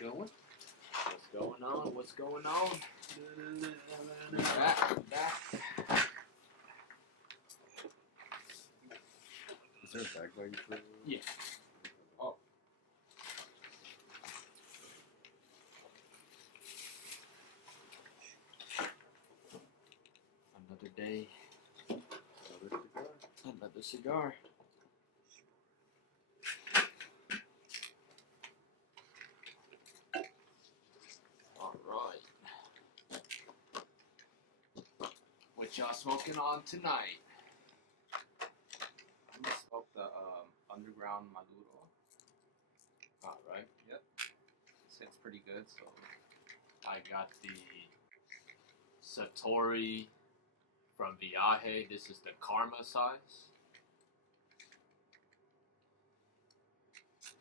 going? What's going on? What's going on? Back. Is there a bag bag for you? Yeah. Oh. Another day. Another cigar. Alright. What y'all smoking on tonight? I'm gonna smoke the Undercrown Maduro. Alright. Yep. It's pretty good, so. I got the Satori from Viaje. This is the Karma size.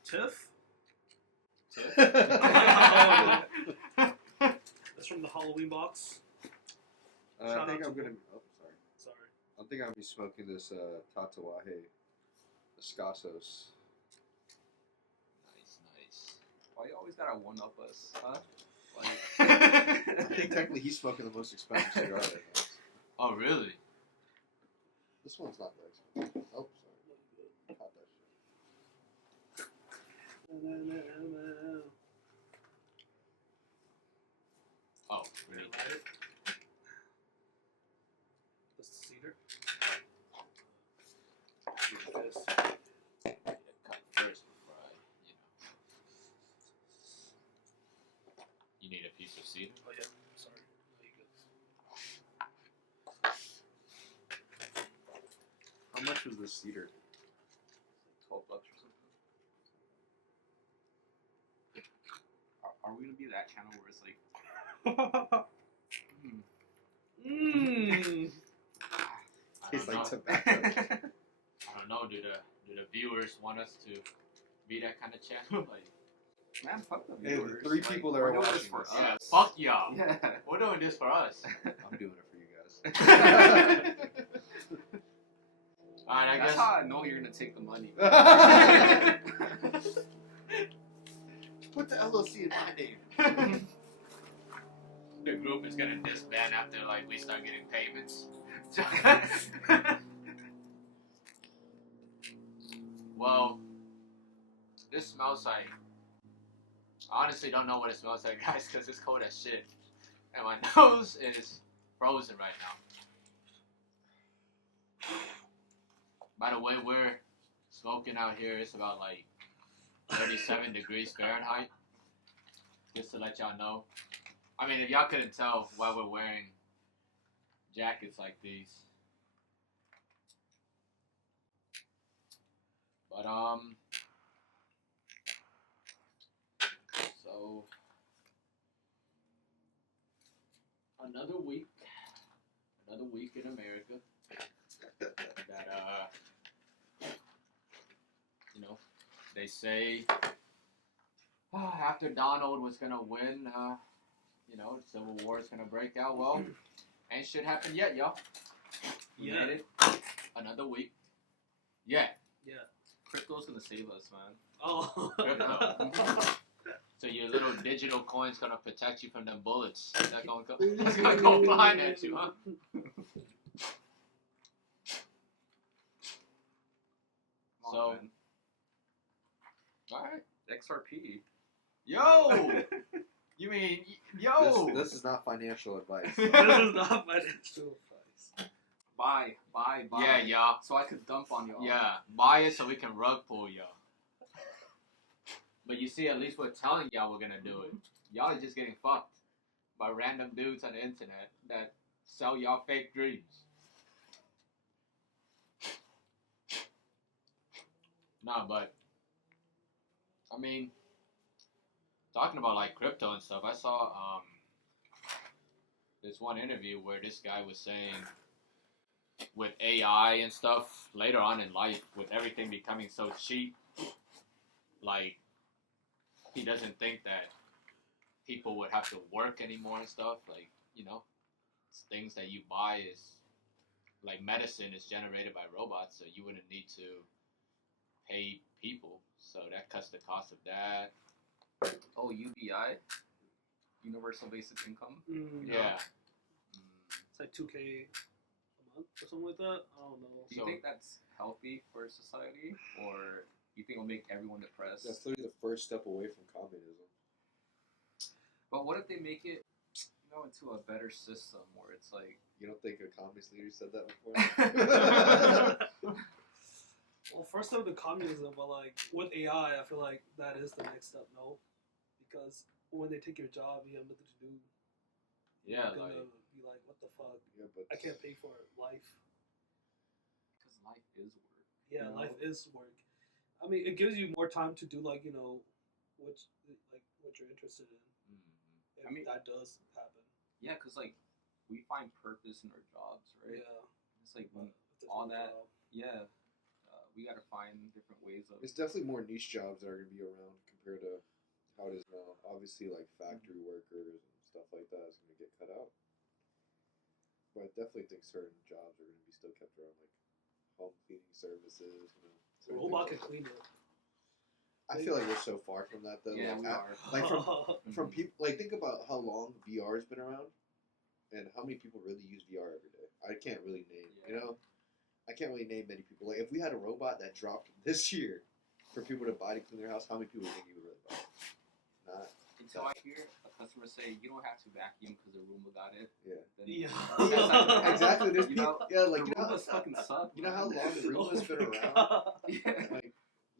Tiff? Tiff? That's from the Halloween box. I Shout think out I'm to gonna. them. Oh, sorry. Sorry. I think I'll be smoking this Tatuaje Escasos. Nice. Why you always gotta one up us, huh? Like, I think technically he's smoking the most expensive cigar right now. Oh, really? This one's not that expensive. Oh, sorry. Caught that shit. Oh, really? That's the cedar. Cut first before I, You need a piece of cedar? Oh yeah, sorry. No, you good. How much was this cedar? $12 or something. Are we gonna be that channel where it's like, Mmm. I Tastes don't like know. tobacco. I don't know. Do the viewers want us to be that kind of channel? Like, man, fuck the Hey, the viewers. three people that we're are doing this watching for this. yeah, us. fuck y'all. Yeah. We're doing this for us. I'm doing it for you guys. All right, I That's guess. how I know you're gonna take the money. Put the LLC in my name. The group is gonna disband after we start getting payments. Well, this smells like. I honestly don't know what it smells like, guys, because it's cold as shit, and my nose is frozen right now. By the way, we're smoking out here. It's about 37 degrees Fahrenheit. Just to let y'all know. I mean, if y'all couldn't tell why we're wearing jackets like these. But, so, another week in America that, they say after Donald was gonna win, Civil War is gonna break out. Well, ain't shit happened yet, y'all. We Yeah. made it. Another week. Yeah. Yeah. Crypto's gonna save us, man. Oh. So your little digital coin's gonna protect you from them bullets. That's gonna go flying at you, huh? Come So, on, man. alright. XRP. Yo! You mean, yo! This is not financial advice. This is not financial advice. Buy. Yeah, y'all. So I could dump on y'all. Yeah, buy it so we can rug pull y'all. But you see, at least we're telling y'all we're gonna do it. Y'all are just getting fucked by random dudes on the internet that sell y'all fake dreams. Nah, but I mean, talking about crypto and stuff, I saw this one interview where this guy was saying with AI and stuff later on in life, with everything becoming so cheap, he doesn't think that people would have to work anymore and stuff. Things that you buy is medicine is generated by robots, so you wouldn't need to pay people, so that cuts the cost of that. Oh, UBI, Universal Basic Income. Yeah. It's like 2K a month or something like that. I don't know. Do you think that's healthy for society, or you think it'll make everyone depressed? That's literally the first step away from communism. But what if they make it, into a better system where it's like... You don't think a communist leader said that before? Well, first of the communism, but like with AI, I feel like that is the next step. No, because when they take your job, you have nothing to do. Yeah, You're gonna like be like, what the fuck? Yeah, but I can't pay for life. Because life is work. Yeah, You know? life is work. I mean, it gives you more time to do what you're interested in. If I mean- that does happen. Yeah, because like we find purpose in our jobs, right? Yeah. It's like when It's a all different that- job. we gotta find different ways of. it's definitely more niche jobs that are going to be around compared to how it is now. Obviously, like factory workers and stuff like that is going to get cut out. But I definitely think certain jobs are going to be still kept around, like home cleaning services. A certain robot things can like clean it. I feel like we're so far from that though. Yeah, like, we are. Like from people, like think about how long VR has been around, and how many people really use VR every day. I can't really name. Yeah. I can't really name many people. Like if we had a robot that dropped this year for people to buy to clean their house, how many people think you would really buy? Not. Until I hear a customer say, "You don't have to vacuum because the Roomba got it." Yeah. Then Yeah. Exactly. There's You people. know, Yeah, like the Roombas fucking suck. you know how long the Roomba's been Oh my around. God. Yeah.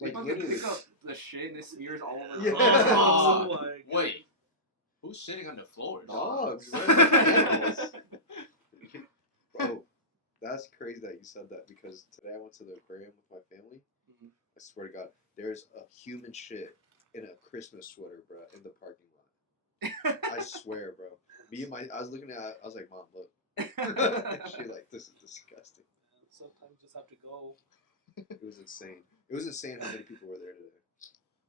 Like Like literally. pick up the shit and it smears all over. Yeah. The floor. Oh my God. wait, who's sitting on the floor? Dogs. Dogs. Animals. Bro, that's crazy that you said that because today I went to the aquarium with my family. Mhm. I swear to God, there's a human shit in a Christmas sweater, bro, in the parking lot. I swear, bro. I was looking at it, I was like, Mom, look. She like, this is disgusting. Sometimes you just have to go. It was insane. It was insane how many people were there today.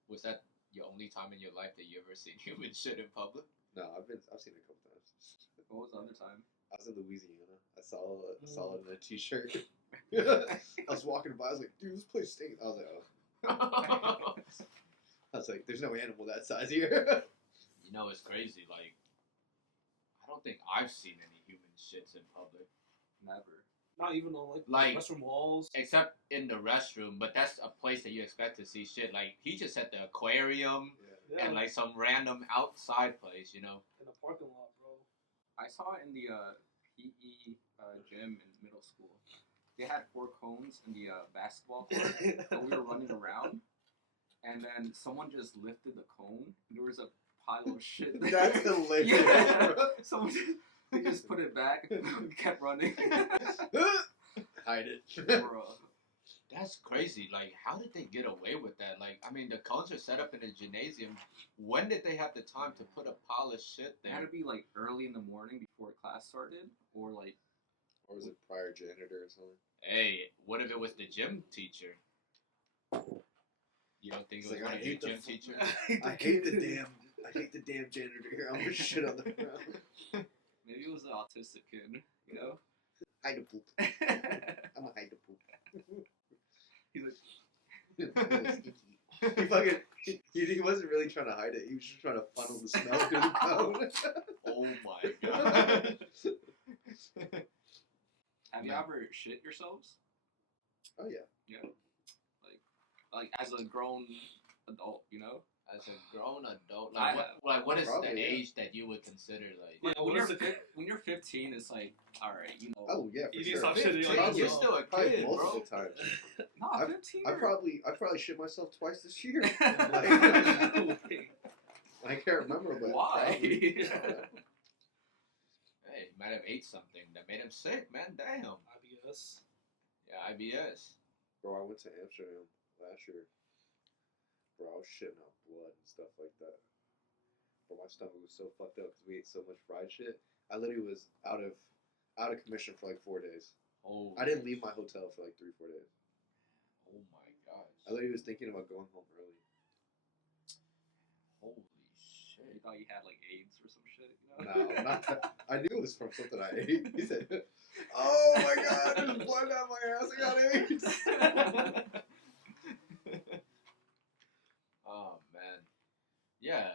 Was that your only time in your life that you ever seen human shit in public? No, I've seen it a couple times. What was the other time? I was in Louisiana. I saw it in a t-shirt. I was walking by. I was like, dude, this place stinks. I was like, oh. I was like, there's no animal that size here. You know, it's crazy. Like, I don't think I've seen any human shits in public. Never. Not even on Like- restroom walls. Except in the restroom, but that's a place that you expect to see shit. Like, he just said the aquarium Yeah, and, like, some random outside place, you know? in the parking lot, bro. I saw it in the PE gym in middle school. They had 4 cones in the basketball court, but we were running around, and then someone just lifted the cone. And there was a pile of shit. there. That's hilarious. Yeah. Bro. Someone they just put it back and kept running. Hide it. Bro. That's crazy. Like, how did they get away with that? Like, I mean, the cones are set up in a gymnasium. When did they have the time to put a pile of shit It had there? to be like early in the morning before class started, or like Or was it prior janitor or something? Hey, what if it was the gym teacher? You don't think It's it was like, one I of the hate the gym fu- teachers? I hate the damn janitor here. I'm gonna shit on the ground. maybe it was the autistic kid, you know? Hide the poop. I'm gonna hide the poop. He's like, He fucking he wasn't really trying to hide it. He was just trying to funnel the smell through the cone. Oh my god. have you No. ever shit yourselves? Oh yeah. Like as a grown adult, you know? As a grown adult, I what is Probably, the yeah. age that you would consider like? Yeah, when what you're is it? when you're 15, it's like, all right, you know. Oh yeah, for You need sure. to stop shitting on Probably- You're yourself. still a probably kid, bro. multiple times. No, I've- 15. I probably shit myself twice this year. I can't remember, but Why? probably. Hey, he might have ate something that made him sick, man. Damn. IBS. Yeah, IBS. Bro, I went to Amsterdam last year. Bro, I was shitting out blood and stuff like that. But my stomach was so fucked up because we ate so much fried shit. I literally was out of commission for like 4 days. Oh. I didn't leave my hotel for like 3-4 days. Oh my gosh. I literally was thinking about going home early. Holy You shit. thought you had like AIDS or some shit, you know? No, not that. I knew it was from something I ate. He said, "Oh my god, there's blood down my ass. I got AIDS." Oh man. Yeah,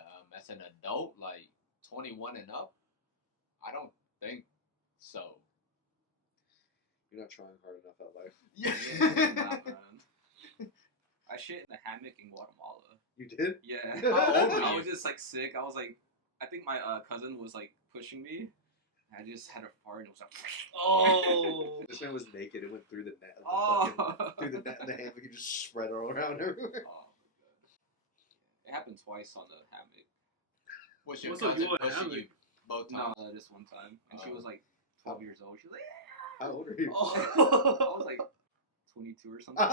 You're not trying hard enough at life. Nah, man. I shit in the hammock in Guatemala. You did? Yeah. How old were I you? was just like sick. I was like, I think my cousin was like pushing me. I just had a fart and it was like. Oh. This man was naked. It went through the net. Oh. Through the net and the hammock. You just spread all around everywhere. Oh my god. It happened twice on the hammock. Was your What's up, cousin you on pushing hammock? you both No, times? just one time. And she Oh. was like 12 years old. She was like, How old are you? I Oh. was like 22 or something.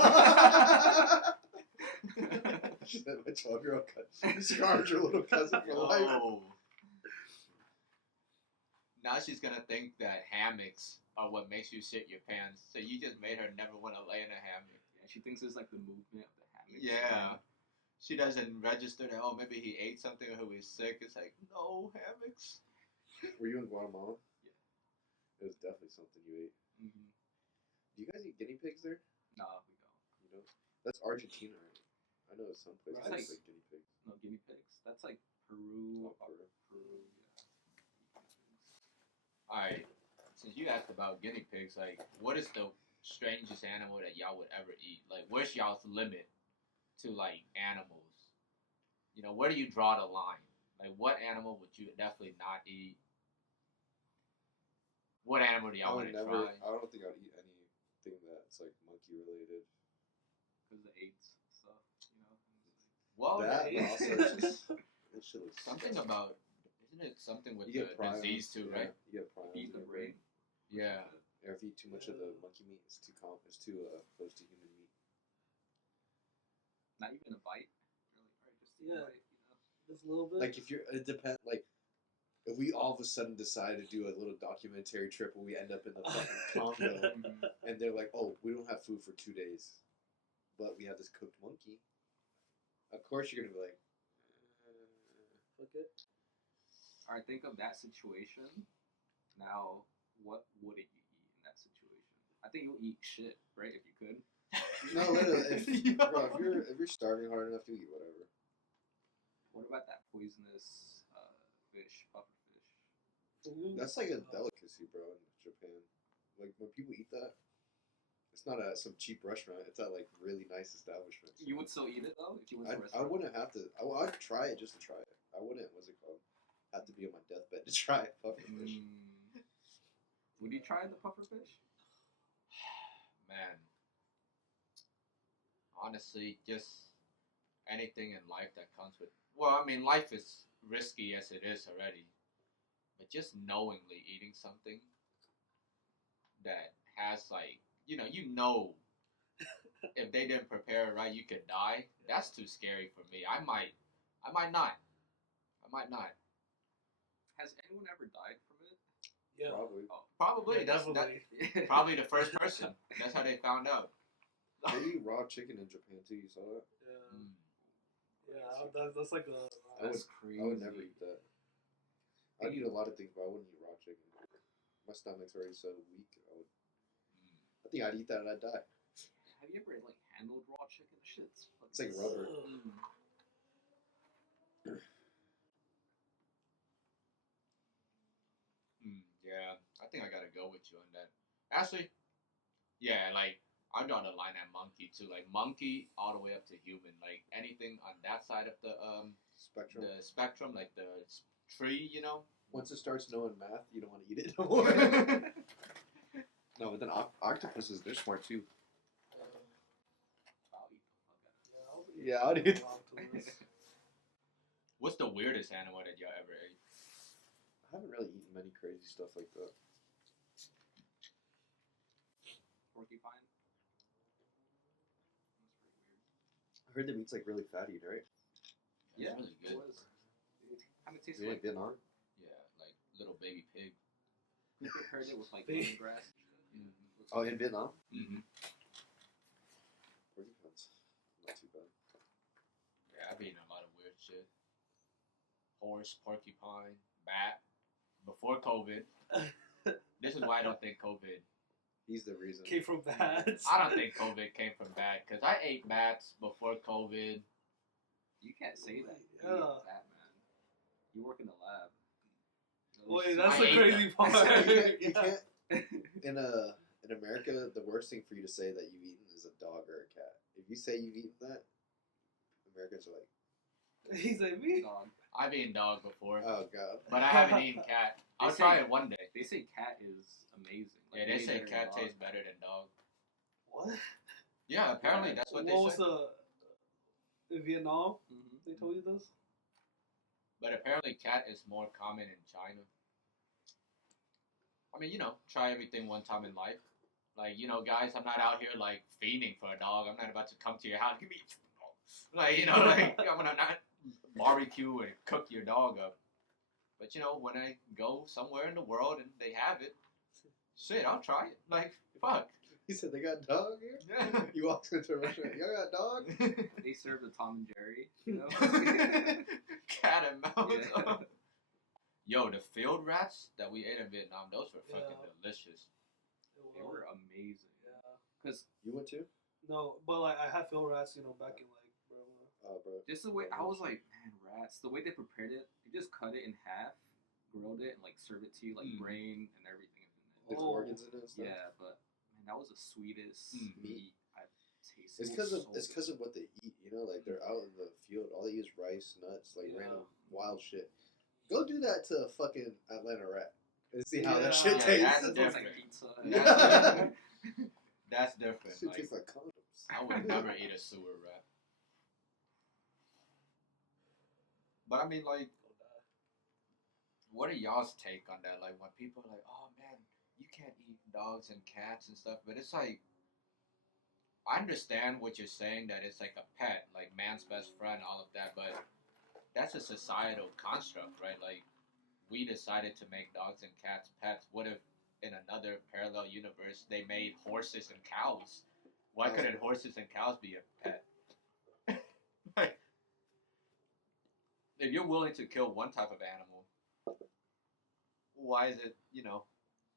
She said my 12-year-old cousin. Cigar's your little cousin for life. Oh. Now she's gonna think that hammocks are what makes you shit your pants. So you just made her never want to lay in a hammock. Yeah, she thinks it's like the movement of the hammock. Yeah. She doesn't register that, oh, maybe he ate something or he was sick. It's like, no, hammocks. Were you in Guatemala? Yeah. It was definitely something you ate. Mm-hmm. Do you guys eat guinea pigs there? No, we don't. You don't? That's Argentina, right? I know some places Right. like guinea pigs. No guinea pigs. That's like Peru. Oh, Peru. Peru. Yeah. Alright, since you asked about guinea pigs, like, what is the strangest animal that y'all would ever eat? Like, where's y'all's limit to, like, animals? You know, where do you draw the line? Like, what animal would you definitely not eat? What animal do y'all want to try? I don't think I'd eat anything that's like monkey related. Because the AIDS stuff, you know. Well, That yeah, also is just that shit looks something disgusting. about, isn't it something with You the get prions, disease too, yeah, right? You get prions Eat in the your brain. Yeah. Or if you eat too much of the monkey meat, it's too close to human meat. Not even a bite. Really, right? Just a Yeah. bite, you know. Just a little bit. Like if you're, it depends. Like if we all of a sudden decide to do a little documentary trip where we end up in the fucking Congo, Mhm. and they're like, "Oh, we don't have food for 2 days, but we have this cooked monkey." Of course, you're gonna be like, "Fuck it." All right, think of that situation. Now, what wouldn't you eat in that situation? I think you'll eat shit, right? If you could. No, literally, bro, if you're starving hard enough, you eat whatever. What about that poisonous fish, puffer fish? That's like a delicacy, bro, in Japan. Like when people eat that, it's not at some cheap restaurant. It's at like really nice establishments. You would still eat it though if you went to a I restaurant. wouldn't have to. I'd try it just to try it. I wouldn't. What's it called? Have to be on my deathbed to try it. Puffer fish. Would you try the puffer fish? Man. Honestly, just anything in life that comes with. Well, I mean, life is risky as it is already. But just knowingly eating something that has, like, you know, if they didn't prepare it right, you could die. That's too scary for me. I might not. Has anyone ever died from it? Yeah. Probably. Oh, Probably. Yeah, That's definitely. probably the first person. That's how they found out. They eat raw chicken in Japan too. You saw that? Yeah. Mm. Yeah. That's like a. That's crazy. I would never eat that. I'd eat a lot of things, but I wouldn't eat raw chicken. My stomach's already so weak. I think I'd eat that and I'd die. Have you ever like handled raw chicken? Shit's fucking It's like rubber. Yeah, I think I gotta go with you on that. Actually, yeah, like I'm drawing the line at monkey too. Like monkey all the way up to human. Like anything on that side of the spectrum, like the tree, you know. Once it starts knowing math, you don't want to eat it no more. No, but then octopuses, they're smart too. I'll eat the fuck out of it. Yeah, I'd eat. What's the weirdest animal that y'all ever ate? I haven't really eaten many crazy stuff like that. Porcupine. That's pretty weird. I heard the meat's like really fatty, right? Yeah, It's really good. it was. It kind of tastes Yeah, like Vietnam. Yeah, like little baby pig. I heard it was like Big. lemongrass. Oh, in Vietnam? Mm-hmm. Porcupines. Not too bad. Yeah, I've eaten a lot of weird shit. Horse, porcupine, bat. Before COVID. This is why I don't think COVID. He's the reason. Came from bats. I don't think COVID came from bat because I ate bats before COVID. You can't say that. You Yeah. ate that, man. You work in the lab. Wait, that's I the ate crazy them. part. You can't in America, the worst thing for you to say that you've eaten is a dog or a cat. If you say you've eaten that, Americans are like, He's like me. Dog. I've eaten dog before, oh god. but I haven't eaten cat. I'll They try say- it one day. They say cat is amazing. Yeah, they way say better than cat dog. tastes better than dog. What? Yeah, apparently that's what they was say. in Vietnam? Mhm. They told you this? But apparently cat is more common in China. I mean, try everything one time in life. Like, guys, I'm not out here like fiending for a dog. I'm not about to come to your house. Give me, like, like I'm gonna not barbecue and cook your dog up. But when I go somewhere in the world and they have it, shit, I'll try it. Like, fuck. He said they got dog here. Yeah. You walked into a restaurant. Y'all got dog? They serve the Tom and Jerry. You know? Cat and mouse. Yeah. Yo, the field rats that we ate in Vietnam, those were fucking Yeah. delicious. They were amazing. Yeah. Cause You went too? No, but like I had field rats, back in like Burma. Oh, bro. just the way I was like, man, rats. The way they prepared it, they just cut it in half, grilled it, and like served it to you, like Mm. brain and everything. There's Oh. organs in it and stuff. Yeah, but man, that was the sweetest Mm. meat I've tasted. It's because of what they eat, like they're out in the field, all they eat is rice, nuts, like Yeah. random wild shit. Go do that to a fucking Atlanta rat and see how Yeah. that shit Yeah, tastes. that's It tastes like pizza. Yeah. That's different. Shit Like, tastes like condoms. I would never eat a sewer rat. But I mean, like, what are y'all's take on that? Like, when people are like, oh man, you can't eat dogs and cats and stuff, but it's like, I understand what you're saying, that it's like a pet, like man's best friend, all of that, but that's a societal construct, right? Like, we decided to make dogs and cats pets. What if in another parallel universe they made horses and cows? Why couldn't horses and cows be a pet? Like, if you're willing to kill one type of animal, why is it,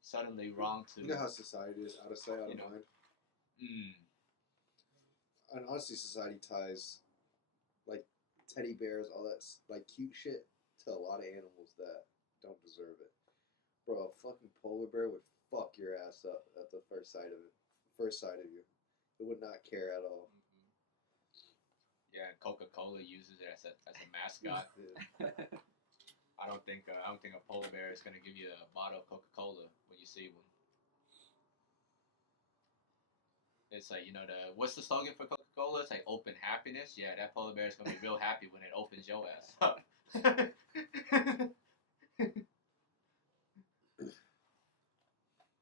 suddenly wrong to... You know how society is, out of sight, out of mind? Mm, And honestly, society ties, like, teddy bears, all that, like, cute shit to a lot of animals that don't deserve it. Bro, a fucking polar bear would fuck your ass up at the first sight of you. It would not care at all. yeah, Coca-Cola uses it as a mascot. Yeah. I don't think a polar bear is gonna give you a bottle of Coca-Cola when you see one. It's like, what's the slogan for Coca-Cola? It's like open happiness. Yeah, that polar bear is gonna be real happy when it opens your ass up.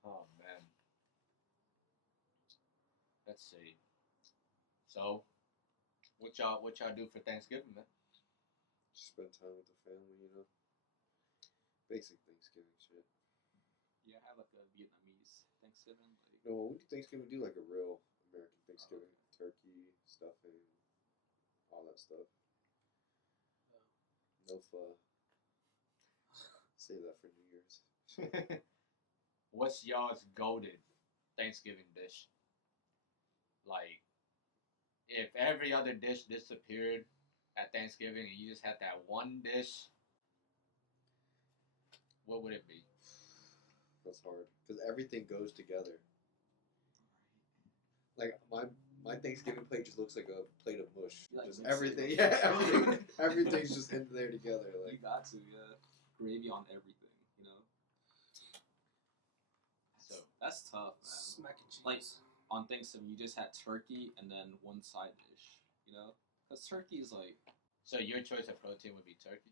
Oh man. Let's see. So, what y'all do for Thanksgiving, man? Spend time with the family, Basic Thanksgiving shit. Yeah, I have like a Vietnamese Thanksgiving. Like, No, when we do Thanksgiving, we do like a real American Thanksgiving. Turkey, stuffing, all that stuff. No pho. Save that for New Year's. What's y'all's golden Thanksgiving dish? Like, if every other dish disappeared at Thanksgiving and you just had that one dish, what would it be? That's hard because everything goes together. Like my Thanksgiving plate just looks like a plate of mush. You like Just mix it everything, up. yeah, everything's just in there together. you Like got to, yeah. Gravy on everything, So, That's tough, man. Smack and cheese. Like, on Thanksgiving, you just had turkey and then one side dish, Because turkey is like, so your choice of protein would be turkey?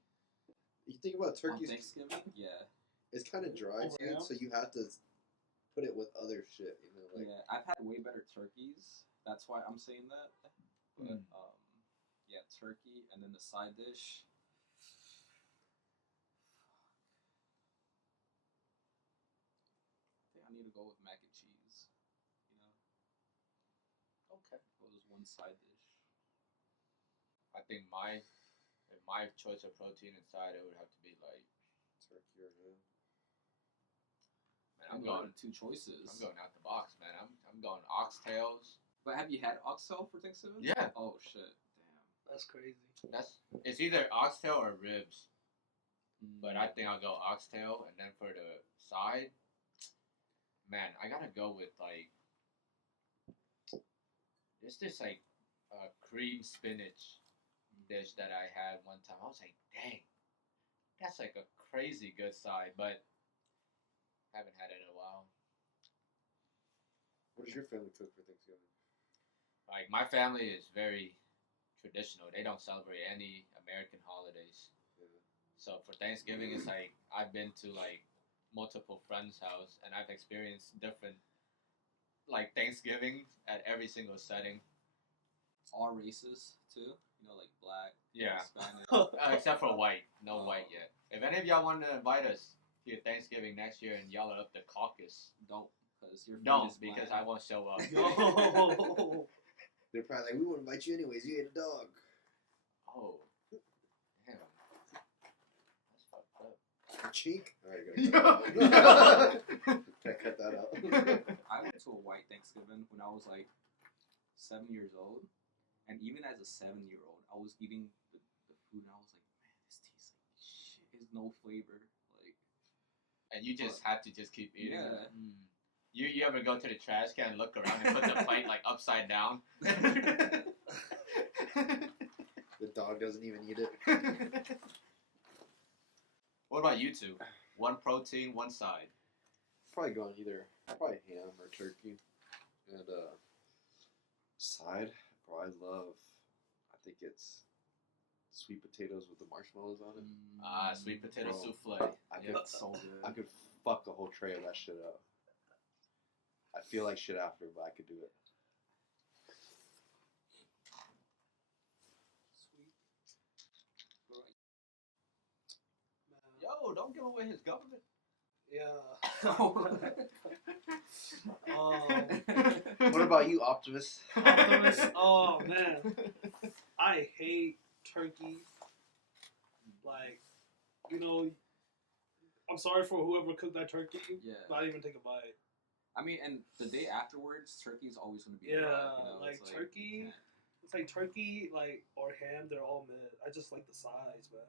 you think about on turkey, Thanksgiving, yeah. it's kind of dry, Over dude. ham? So you have to put it with other shit, like Yeah, I've had way better turkeys. That's why I'm saying that. But, yeah, turkey and then the side dish. I think I need to go with mac and cheese. Okay. What was one side dish? I think if my choice of protein inside, it would have to be like, turkey or ham. man, I'm going two choices. out the box, man. I'm going oxtails. But have you had oxtail for Thanksgiving? Yeah. Oh shit! Damn. That's crazy. It's either oxtail or ribs. But I Mm. think I'll go oxtail, and then for the side, man, I gotta go with like there's this like cream spinach dish that I had one time. I was like, dang, that's like a crazy good side, but haven't had it in a while. What does your family cook for Thanksgiving? Like my family is very traditional. They don't celebrate any American holidays. Yeah. So for Thanksgiving, it's like I've been to like multiple friends' house and I've experienced different like Thanksgiving at every single setting. All races too. You know, like black, Yeah. Hispanic. Except for white. No white yet. If any of y'all want to invite us to your Thanksgiving next year and y'all are up the caucus, Don't, because your food don't is because bland. I won't show up. No. They're probably like, we wouldn't invite you anyways. You ate a dog. Oh. Damn. That's fucked up. Cheek. All right, gotta cut that out. I went to a white Thanksgiving when I was like 7 years old, and even as a 7-year-old, I was eating the food, and I was like, man, this tastes like shit. There's no flavor. Like, And you just have to just keep eating. Yeah. It. You ever go to the trash can, look around, and put the plate like upside down? The dog doesn't even eat it. What about you two? One protein, one side. Probably going either probably ham or turkey, and side. Bro, I think it's sweet potatoes with the marshmallows on it. Sweet potato Bro, souffle. I Yeah. could so good. I could fuck a whole tray of that shit up. I feel like shit after, but I could do it. Sweet. Man. Yo, don't give away his government. Yeah. What about you, Optimus? Optimus. Oh man, I hate turkey. Like, you know, I'm sorry for whoever cooked that turkey. Yeah. But I didn't even take a bite. I mean, and the day afterwards, turkey's always going to be Yeah, dry, you know? like It's turkey. you can't- It's like turkey, like or ham. They're all mid. I just like the sides, man.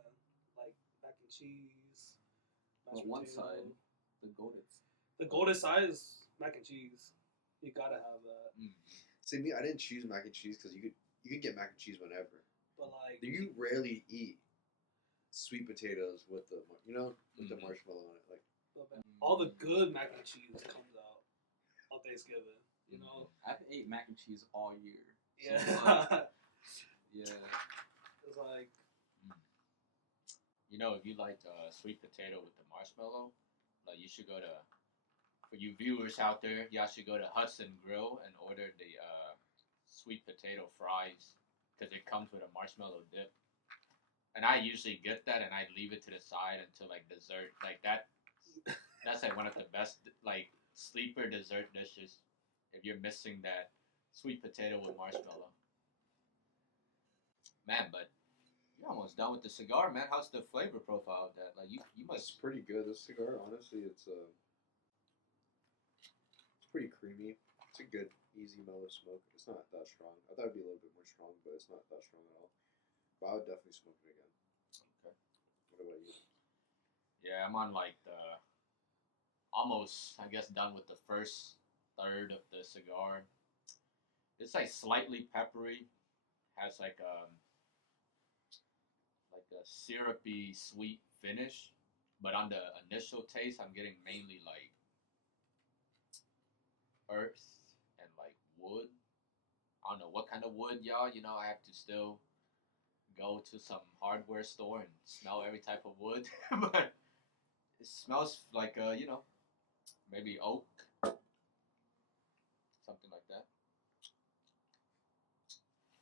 Like mac and cheese. mashed But one potato. side, the goated. The golden side is mac and cheese. You gotta have that. See me, I didn't choose mac and cheese because you could get mac and cheese whenever. But like, You rarely eat sweet potatoes with the with the marshmallow on it. Like all the good mac and cheese comes out on Thanksgiving. You know. I've ate mac and cheese all year. So Yeah. it's like, yeah. It's like, You know, if you like sweet potato with the marshmallow, like you should go to, for you viewers out there, y'all should go to Hudson Grill and order the sweet potato fries because it comes with a marshmallow dip. And I usually get that and I leave it to the side until like dessert. Like that's like one of the best like sleeper dessert dishes if you're missing that sweet potato with marshmallow. Man, but you're almost done with the cigar, man. How's the flavor profile of that? Like you it's must. pretty good. This cigar, honestly, it's pretty creamy. It's a good, easy, mellow smoke. It's not that strong. I thought it'd be a little bit more strong, but it's not that strong at all. But I would definitely smoke it again. Okay. What about you? Yeah, I'm on like the almost, I guess, done with the first third of the cigar. It's like slightly peppery. Has like a syrupy sweet finish, but on the initial taste, I'm getting mainly like earth and like wood. I don't know what kind of wood, y'all. You know, I have to still go to some hardware store and smell every type of wood, but it smells like maybe oak, something like that.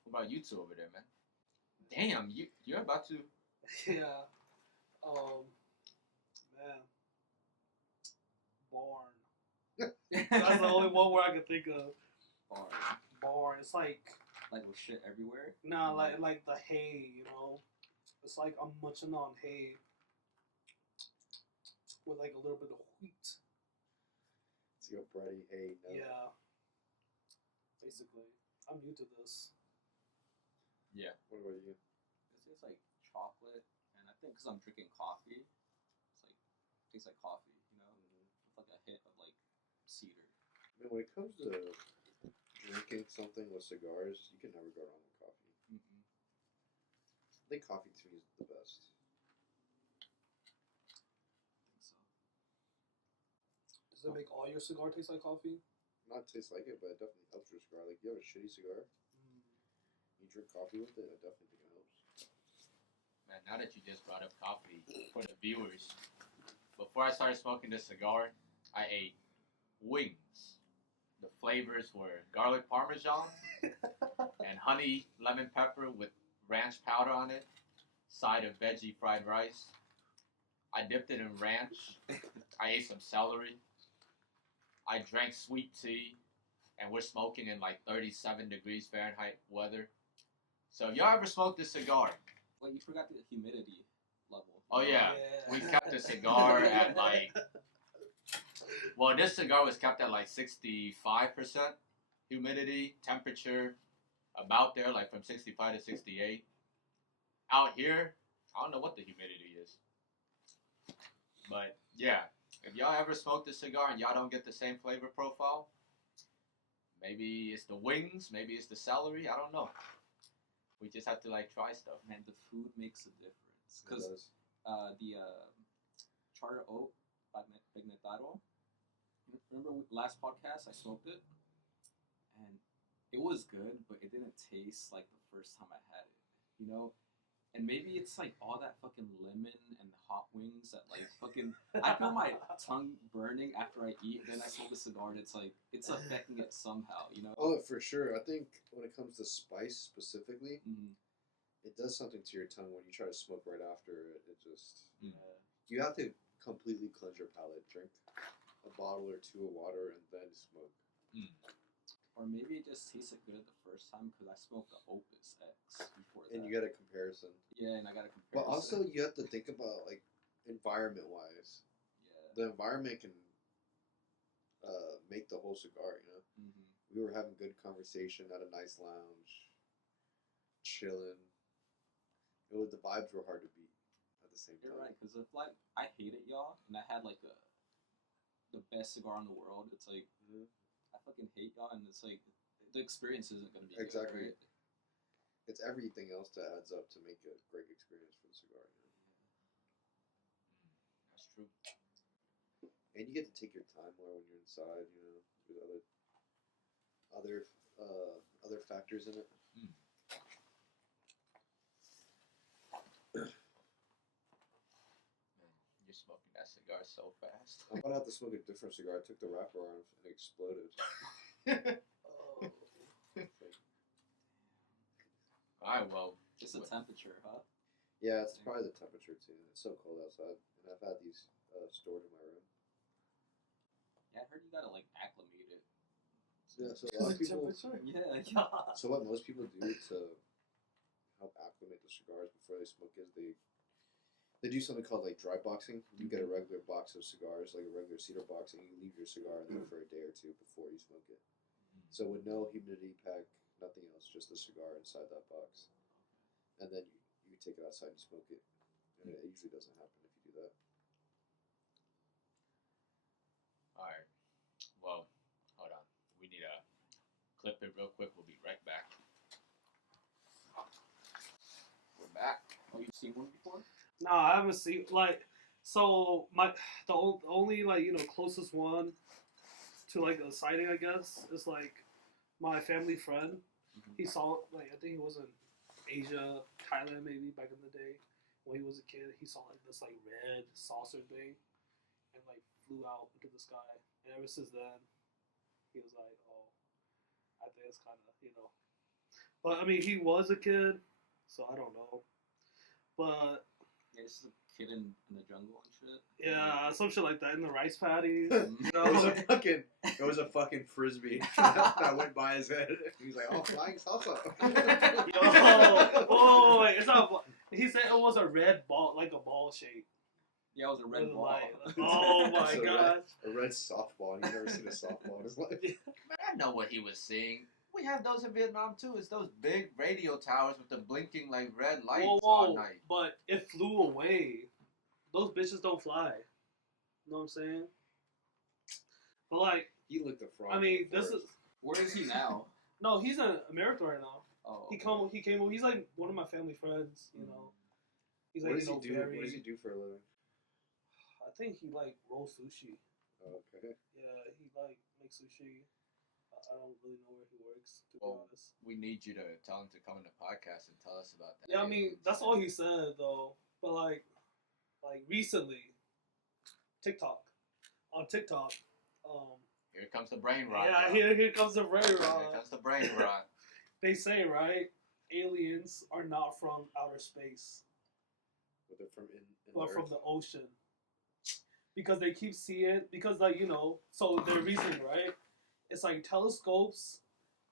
What about you two over there, man? Damn, you're about to. yeah. Man. Barn. That's the only one where I can think of. Barn. It's like with shit everywhere. nah, like the hay, you know. It's like I'm munching on hay with like a little bit of wheat. It's your bready hay. No. Yeah. Basically, I'm new to this. Yeah. What about you? It's like chocolate, and I think because I'm drinking coffee, it's like tastes like coffee, you know, with like a hint of like cedar. I mean, when it comes to drinking something with cigars, you can never go wrong with coffee. Mm-hmm. I think coffee to me is the best. I think so. Does it make all your cigar taste like coffee? Not taste like it, but it definitely helps your cigar. Like, you have a shitty cigar, you drink coffee with it, I definitely think it helps. Man, now that you just brought up coffee, for the viewers, before I started smoking this cigar, I ate wings. The flavors were garlic parmesan and honey lemon pepper with ranch powder on it, side of veggie fried rice. I dipped it in ranch. I ate some celery. I drank sweet tea, and we're smoking in like 37 degrees Fahrenheit weather. So if y'all ever smoked a cigar, Well, you forgot the humidity level. oh yeah, we kept the cigar at like, well, this cigar was kept at like 65% humidity, temperature about there, like from 65 to 68. Out here, I don't know what the humidity is. But yeah, if y'all ever smoked a cigar and y'all don't get the same flavor profile, maybe it's the wings, maybe it's the celery, I don't know. We just have to like try stuff. Man, the food makes a difference. It Because does. the Charter Oak Magnetaro, remember last podcast I smoked it? And it was good, but it didn't taste like the first time I had it. You know? And maybe it's like all that fucking lemon and hot wings that like fucking. I feel my tongue burning after I eat, then I smoke a cigar and it's like, it's affecting it somehow, you know? Oh, for sure. I think when it comes to spice specifically, Mm-hmm. it does something to your tongue when you try to smoke right after it. It just. Yeah. You have to completely cleanse your palate. Drink a bottle or two of water and then smoke. Or maybe it just tasted good the first time because I smoked the Opus X before that. And you get a comparison. Yeah, and I got a comparison. But also, you have to think about, like, environment-wise. Yeah. The environment can make the whole cigar, you know? Mm-hmm. We were having good conversation at a nice lounge, chilling. The vibes were hard to beat at the same You're time. right, because if like I hate it, y'all, and I had like the best cigar in the world, it's like I fucking hate y'all, and it's like the experience isn't gonna be Exactly. good, right? It's everything else that adds up to make it a great experience for the cigar, you know? That's true. And you get to take your time more when you're inside, you know, with other factors in it. Man, you're smoking that cigar so fast. I'm about to have to smoke a different cigar. I took the wrapper off and it exploded. Alright, well, Just the temperature, huh? Yeah, it's probably the temperature too. It's so cold outside, and I've had these stored in my room. Yeah, I heard you gotta like acclimate it. Yeah, so a lot of people. Yeah. So what most people do to help acclimate the cigars before they smoke is they do something called like dry boxing. You get a regular box of cigars, like a regular cedar box, and you leave your cigar in there for a day or two before you smoke it. So with no humidity pack, nothing else, just the cigar inside that box, and then you take it outside and smoke it. And it usually doesn't happen if you do that. alright. Well, hold on. We need to clip it real quick. We'll be right back. We're back. Oh, you've seen one before? No, I haven't seen like. So the only like closest one to like a sighting, I guess, is like my family friend. Mm-hmm. He saw like I think he was in Asia, Thailand maybe back in the day when he was a kid. He saw like this like red saucer thing, and like flew out into the sky. And ever since then, he was like, "Oh, I think it's kind of But I mean, he was a kid, so I don't know. But Yeah, this is a kid in the jungle and shit. yeah, some shit like that in the rice paddies. It was a fucking frisbee that went by his head. He was like, "Oh, flying salsa." Oh, wait, it's not. He said it was a red ball, like a ball shape. Yeah, it was a red With ball. light. Oh my It's a god! red softball. You've never seen a softball in his life. Man, I know what he was saying. We have those in Vietnam too. It's those big radio towers with the blinking like red lights all night. But it flew away. Those bitches don't fly. You know what I'm saying? But like, He looked a fraud. I mean, this is Where is he now? no. He's in America right now. Oh, He came. He's like one of my family friends. You know. He's like What does you know he do? very. What does he do for a living? I think he like rolls sushi. Oh, okay. Yeah, he like makes sushi. I don't really know where he works, to be Well, honest. We need you to tell him to come on the podcast and tell us about that. Yeah, I mean that's all he said though. But like recently, on TikTok, Here comes the brain rot. yeah, y'all. here comes the brain Here rot. comes the brain rot. They say right, aliens are not from outer space, But they're from in but from Earth. the ocean. Because they keep seeing, because like so their reason right, it's like telescopes,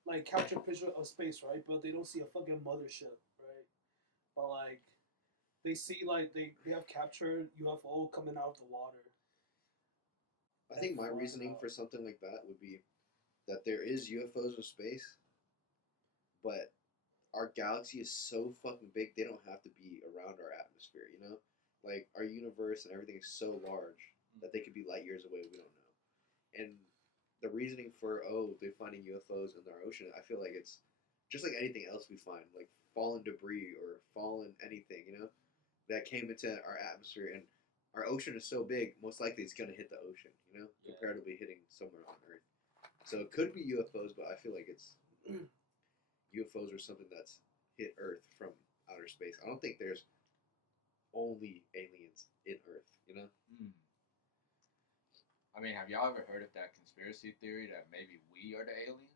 like capture picture of space right, but they don't see a fucking mothership right, but like they see like they have captured UFO coming out of the water. I think my Flying reasoning out. for something like that would be that there is UFOs in space, but our galaxy is so fucking big they don't have to be around our atmosphere. Like our universe and everything is so large that they could be light years away. We don't know, and the reasoning for they're finding UFOs in our ocean, I feel like it's just like anything else we find, like fallen debris or fallen anything, that came into our atmosphere, and our ocean is so big, most likely it's gonna hit the ocean, Yeah. comparatively hitting somewhere on Earth. So it could be UFOs, but I feel like it's UFOs are something that's hit Earth from outer space. I don't think there's only aliens in Earth, I mean, have y'all ever heard of that conspiracy theory that maybe we are the aliens?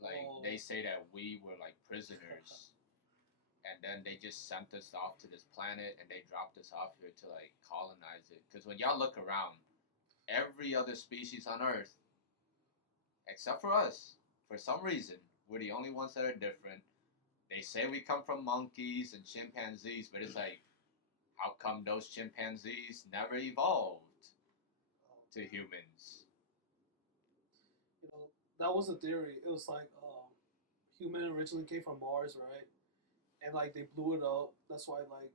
Like, they say that we were like prisoners, and then they just sent us off to this planet, and they dropped us off here to like colonize it. Because when y'all look around, every other species on Earth, except for us, for some reason, we're the only ones that are different. They say we come from monkeys and chimpanzees, but it's like, how come those chimpanzees never evolved to humans? That was a theory. It was like human originally came from Mars, right? And like they blew it up. That's why like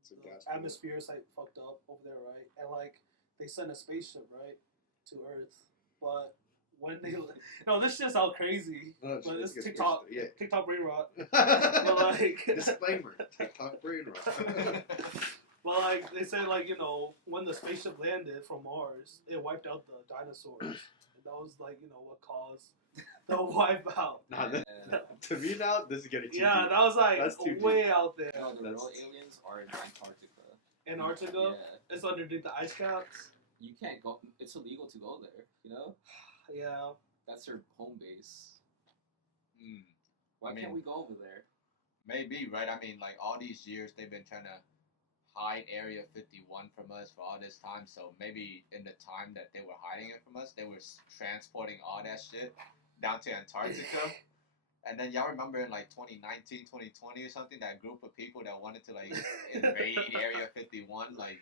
It's a the gas planet. atmosphere is like fucked up over there, right? And like they sent a spaceship right to Earth, but when they this shit sounds crazy, No, but it's it's a TikTok, conspiracy, TikTok brain rot. yeah. But like, Disclaimer: TikTok brain rot. but like they said, like when the spaceship landed from Mars, it wiped out the dinosaurs, and that was like what caused the wipeout. Nah, to me now, this is getting too Yeah, deep. that was like That's too way out there. No, the That's- real aliens are in Antarctica. Antarctica, Yeah. it's underneath the ice caps. You can't go. It's illegal to go there. Yeah, That's their home base. Hmm. Why I mean- can't we go over there? Maybe, right? I mean, like, all these years they've been trying to hide Area 51 from us for all this time, so maybe in the time that they were hiding it from us, they were transporting all that shit down to Antarctica. And then y'all remember in, like, 2019, 2020 or something, that group of people that wanted to, like, invade Area 51, like,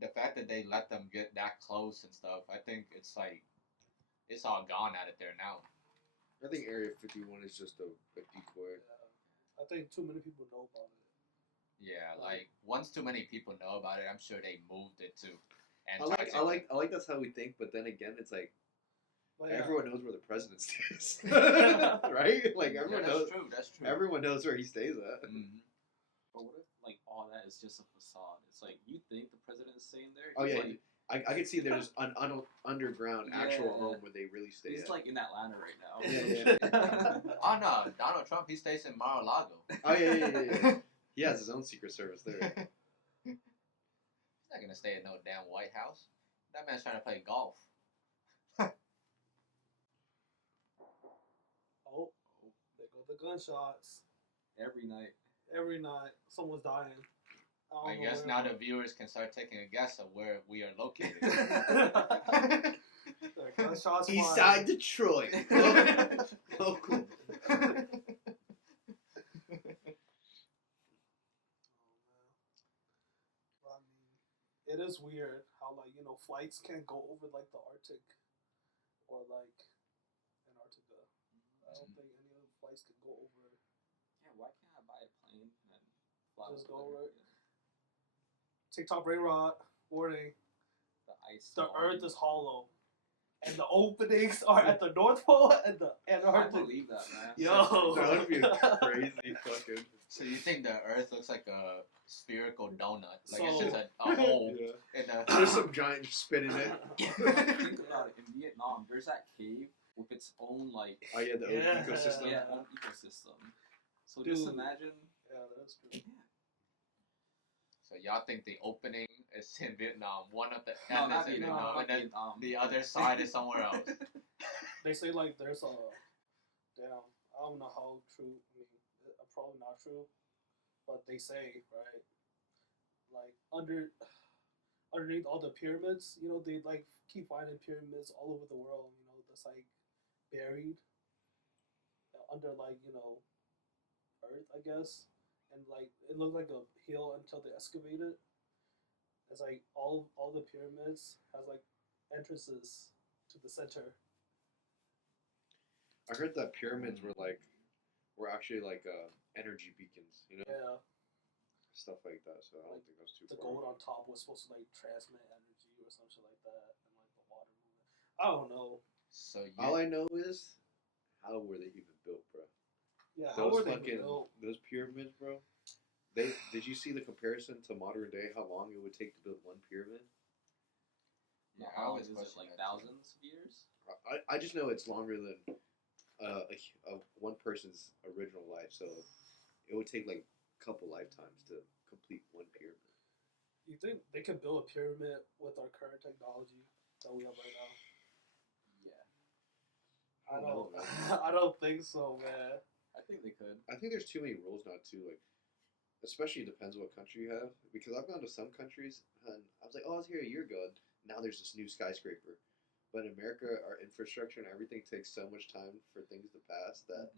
the fact that they let them get that close and stuff, I think it's, like, it's all gone out of there now. I think Area 51 is just a decoy. I think too many people know about it. Yeah, like, once too many people know about it, I'm sure they moved it to I Antarctica. like that's how we think, but then again, it's like But yeah, everyone knows where the president stays, right? Like Yeah, everyone that's knows. true, that's true. Everyone knows where he stays at. Mhm. But what if like all that is just a facade? It's like you think the president is staying there. Oh He's yeah, like, I could see there's an underground actual Yeah. home where they really stay he's at. like in Atlanta right now. Yeah. Oh no, Donald Trump, he stays in Mar-a-Lago. Oh yeah. He has his own secret service there. He's not gonna stay at no damn White House. That man's trying to play golf. oh, there go the gunshots. Every night. Every night, someone's dying. don't I know guess where. now the viewers can start taking a guess of where we are located. There are gunshots East flying. side Detroit. Local. I mean, it is weird how flights can't go over like the Arctic or like Antarctica. I don't think any of the flights can go over. Yeah, why can't I buy a plane and then fly Just over go there? right. TikTok brain rot warning. The ice. The storm. Earth is hollow. and the openings are at the North Pole and the I Antarctic. believe that, man. Yo. That would be a crazy fucking. So you think the Earth looks like a spherical donut? Like it's So- just a hole Yeah. in a. There's some giant spin in it. Think about it. In Vietnam, there's that cave with its own like Oh yeah, the Yeah. ecosystem. yeah own ecosystem. So just Dude. imagine. Yeah, that's true. So y'all think the opening is in Vietnam, one of the No, end not is in Vietnam. Vietnam, Not and then Vietnam. the other side is somewhere else. They say like there's a damn. I don't know how true. I mean, probably not true, but they say right. Like underneath all the pyramids, you know, they like keep finding pyramids all over the world. You know, that's like buried under like earth, I guess, and like it looked like a hill until they excavate it. It's like all the pyramids has like entrances to the center. I heard that pyramids were actually like energy beacons, you know, Yeah, stuff like that. So I don't think that's too the far. gold on top was supposed to like transmit energy or something like that, and like the water movement. I don't know. So All you, I know is how were they even built, bro? Yeah, how Those were they fucking built? those pyramids, bro. Did you see the comparison to modern day? How long it would take to build one pyramid? Yeah, I How always is it question like that too. thousands of years? I just know it's longer than one person's original life, so it would take like a couple lifetimes to complete one pyramid. You think they could build a pyramid with our current technology that we have right now? Yeah, I don't know, don't. man. I don't think so, man. I think they could. I think there's too many rules not to like. Especially depends what country you have. Because I've gone to some countries and I was like, oh, I was here a year ago. And now there's this new skyscraper. But in America, our infrastructure and everything takes so much time for things to pass that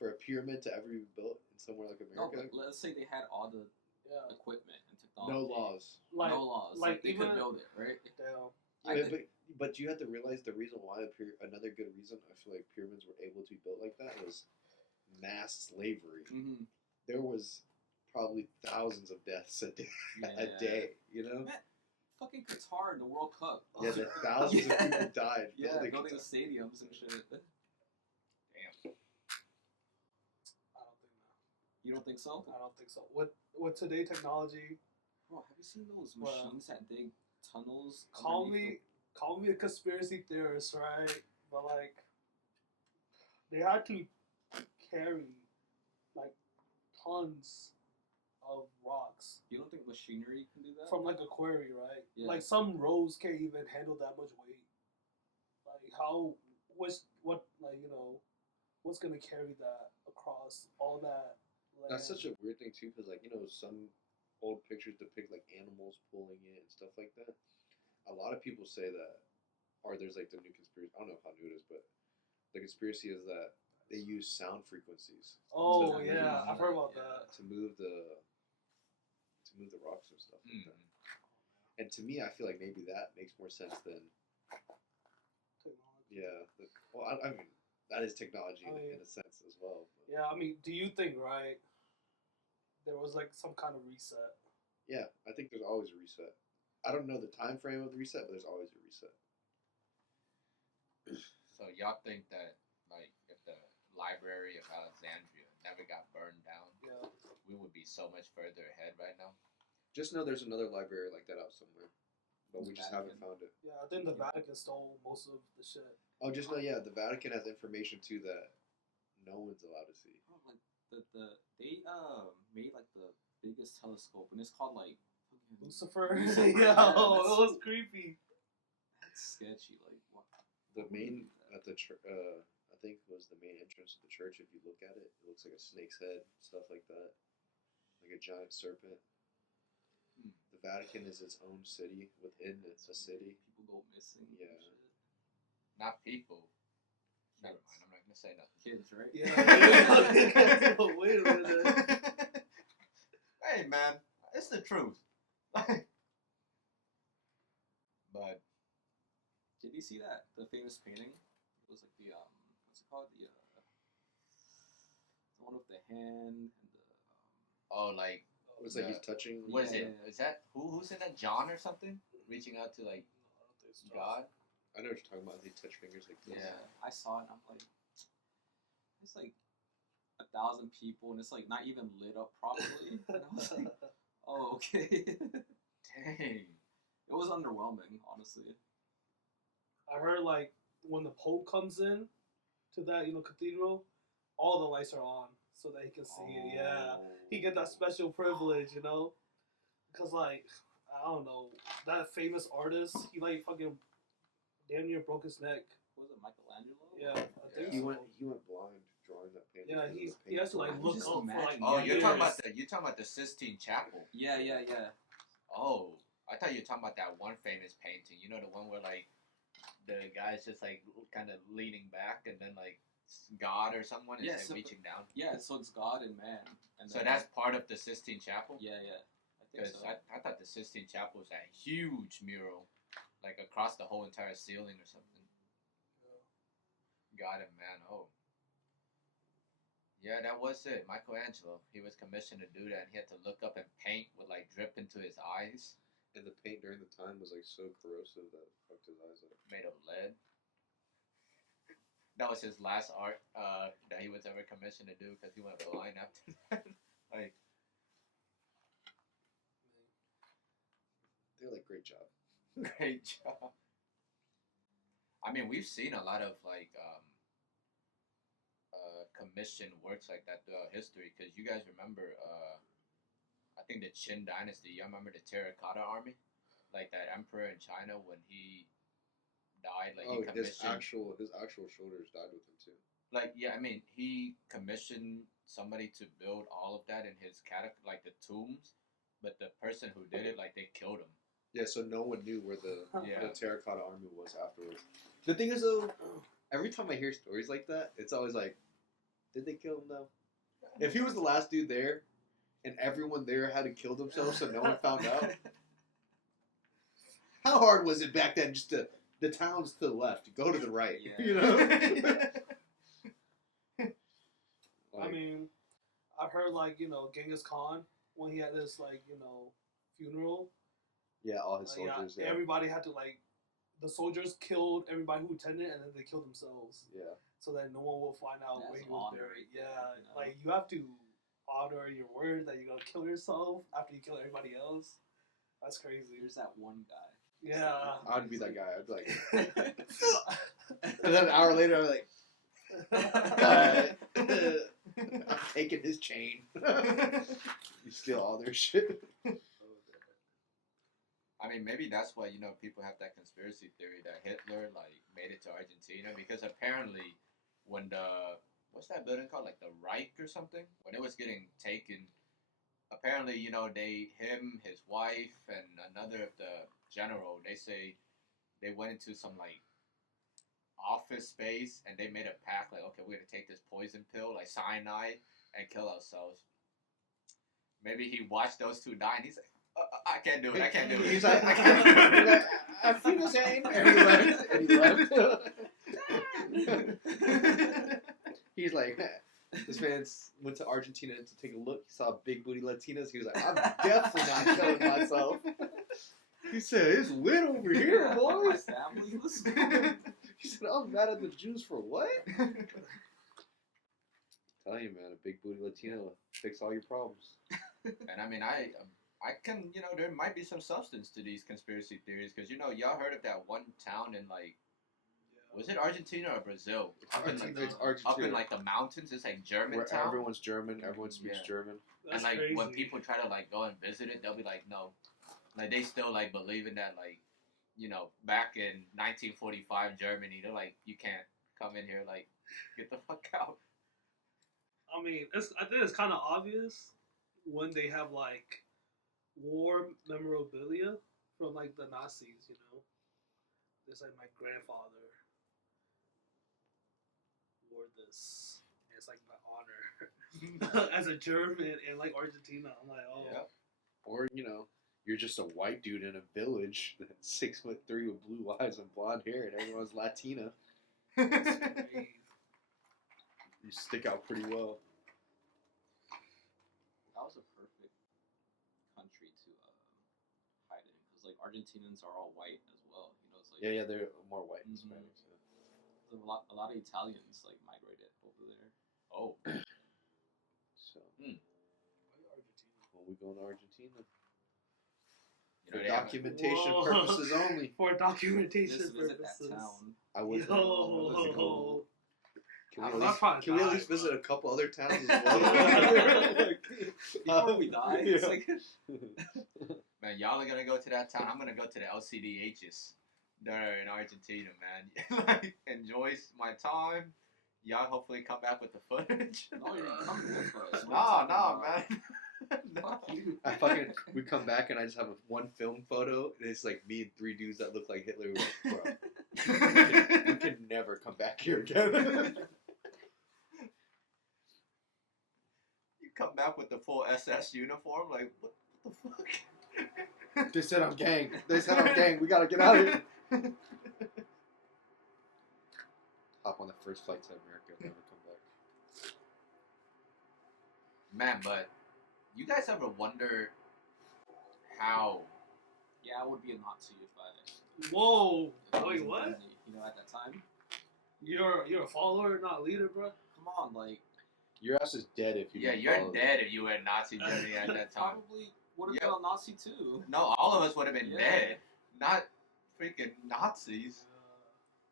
for a pyramid to ever be built in somewhere like No, America, but let's say they had all the Yeah, equipment and technology. no laws. like no laws. like they could even- build it, right? damn. But you have to realize the reason why another good reason I feel like pyramids were able to be built like that was mass slavery. Mm-hmm. There was probably thousands of deaths a day. A day, you know? Man, fucking Qatar in the World Cup. Yeah, the thousands of people died. Yeah, building building Qatar. the stadiums and shit. Damn. I don't think no. You don't think so? I don't think so. With today technology, Bro, have you seen those Well, machines that dig tunnels? call underneath me a conspiracy theorist, right? But like, they had to carry like tons of rocks You don't think machinery can do that? from like a quarry, right? Yeah. Like some roads can't even handle that much weight. Like what's gonna carry that across all that land? That's such a weird thing too, because like some old pictures depict like animals pulling it and stuff like that. A lot of people say that, or there's like the new conspiracy. I don't know how new it is, but the conspiracy is that they use sound frequencies Oh to yeah, move- I've heard about Yeah. that. to move the rocks and stuff like Mm. that. And to me, I feel like maybe that makes more sense than Technology. yeah. I mean that is technology I mean- in a sense as well. But Yeah, I mean, do you think right? There was like some kind of reset. yeah, I think there's always a reset. I don't know the time frame of the reset, but there's always a reset. So y'all think that like if the Library of Alexandria never got burned down, Yeah. we would be so much further ahead right now. Just know there's another library like that out somewhere, but we just haven't Vatican. found it. Yeah, I think the Yeah. Vatican stole most of the shit. Oh, just know, yeah, the Vatican has information too that no one's allowed to see. Bro, like they made like the biggest telescope and it's called like fucking- Lucifer. Lucifer, Yo, yeah, it was creepy. That's sketchy. Like what? The main at the church, I think was the main entrance to the church. If you look at it, it looks like a snake's head, stuff like that, like a giant serpent. Hmm. The Vatican is its own city within it's a city. People go missing. and Yeah. shit. Not people. Never Kids. mind. I'm not gonna say nothing. Kids, right? Yeah. Wait a minute. Hey man, it's the truth. But Did you see that the famous painting? It was like the what's it called? The one with the hand and the oh, like It was like Yeah. he's touching. what is Yeah. it? Is that who's in that? John or something? Reaching out to like I don't think it's God. I know what you're talking about. They touch fingers like this. Yeah, I saw it and I'm like, it's like 1,000 people and it's like not even lit up properly. And I was like, oh, okay. Dang. It was underwhelming, honestly. I heard like when the Pope comes in to that cathedral, all the lights are on so that he can see it. Yeah, he get that special privilege, because like I don't know, that famous artist, he like fucking damn near broke his neck. Was it Michelangelo? Yeah, I think He so. went blind drawing that painting. Yeah, because of the he has to like paint. look Just up for like imagine. Oh, you're talking years. about the Sistine Chapel. Yeah. Oh, I thought you were talking about that one famous painting. You know, the one where like the guy's just like kind of leaning back and then like God or someone is Yeah, like so- reaching down. Yeah, so it's God and man. And So then, that's part of the Sistine Chapel. yeah. I think Because so. I thought the Sistine Chapel was that huge mural, like across the whole entire ceiling or something. God and man, oh. Yeah, that was it. Michelangelo. He was commissioned to do that, and he had to look up and paint would like drip into his eyes, And the paint during the time was like so corrosive that it fucked his eyes up. made of lead. That was his last art that he was ever commissioned to do because he went blind after that. Like, They're like, great job. great job. I mean, we've seen a lot of like commissioned works like that throughout history. Because you guys remember, I think the Qin Dynasty. You remember the Terracotta Army, like that emperor in China when he died. Like he his commissioned. actual shoulders died with him too. Like yeah, I mean, he commissioned somebody to build all of that in his like the tombs, but the person who did it, like they killed him. Yeah, so no one knew where the Yeah. terracotta army was afterwards. The thing is though, every time I hear stories like that, it's always like, did they kill him though? If he was the last dude there, and everyone there had to kill themselves so no one found out, how hard was it back then just to the towns to the left, go to the right, Yeah. you know? I mean, I heard like Genghis Khan when he had this like funeral. yeah, all his Yeah, soldiers. Yeah, everybody had to like the soldiers killed everybody who attended, and then they killed themselves yeah. so that no one will find out That's where he was honor buried. right there, Yeah, like you have to honor your word that you're gonna kill yourself after you kill everybody else. That's crazy. There's that one guy. Yeah. I'd be that guy. I'd be like, and then an hour later, I'm like, I'm taking his chain. You steal all their shit. I mean, maybe that's why people have that conspiracy theory that Hitler like made it to Argentina because apparently when what's that building called, like the Reich or something, when it was getting taken, apparently him, his wife, and another of the general, they say they went into some like office space and they made a pact like, okay, we're gonna take this poison pill like cyanide and kill ourselves. Maybe he watched those two die and he's like, I can't do it. I can't do it. He's like, I can't do it. he's like, I feel the same. And he left. He's like, this man went to Argentina to take a look. He saw big booty Latinas. He was like, I'm definitely not killing myself. He said, it's lit over here, My boys. family was. He said, I'm mad at the Jews for what? Tell you, man, a big booty Latina will fix all your problems. And I mean, I can, there might be some substance to these conspiracy theories because, y'all heard of that one town in, like, was it Argentina or Brazil? Up in, like, It's Argentina. up in, like, the mountains, it's, like, German Where town. everyone's German, everyone speaks Yeah. German. That's and, like, crazy. when people try to, like, go and visit it, they'll be like, no. Like, they still, like, believe in that, like, back in 1945 Germany, they're like, you can't come in here, like, get the fuck out. I mean, I think it's kind of obvious when they have like war memorabilia from like the Nazis. It's like my grandfather wore this. And it's like my honor as a German in like Argentina. I'm like, oh, Yeah. Or, you're just a white dude in a village that's 6'3" with blue eyes and blonde hair, and everyone's Latina. it's crazy. You stick out pretty well. That was a perfect country to hide it in because like Argentinians are all white as well. It's Yeah, they're more white Mhm. Hispanics. Yeah. There's a lot of Italians like migrated over there. Oh. So Why Argentina? when we go to Argentina, You know, for they have a- documentation Whoa. purposes only. For documentation Just visit that purposes. town. I would. Yo. Can we, I'm at not least, trying to can we at die, least bro. visit a couple other towns as well? Before we die, it's like Man, y'all are gonna go to that town. I'm gonna go to the LCDHs that are in Argentina, man. Like, enjoy my time. Y'all hopefully come back with the footage. no, you're coming with us. No, man. No. Fuck you. We come back and I just have one film photo and it's like me and 3 dudes that look like Hitler. We're like, bro, we can never come back here again. You come back with the full SS uniform, like what the fuck? They said I'm gang. They said I'm gang. We gotta get out of here. Hop on the first flight to America and never come back. Man, but you guys ever wonder how? Yeah, I would be a Nazi if Whoa. I was Wait, in what? Germany, you know, at that time. You're a follower, not a leader, bro. Come on, like Your ass is dead if you. Yeah, didn't you're follow dead if you were in Nazi Germany at that time. probably would have Yeah. been a Nazi too. No, all of us would have been Yeah. dead, not freaking Nazis.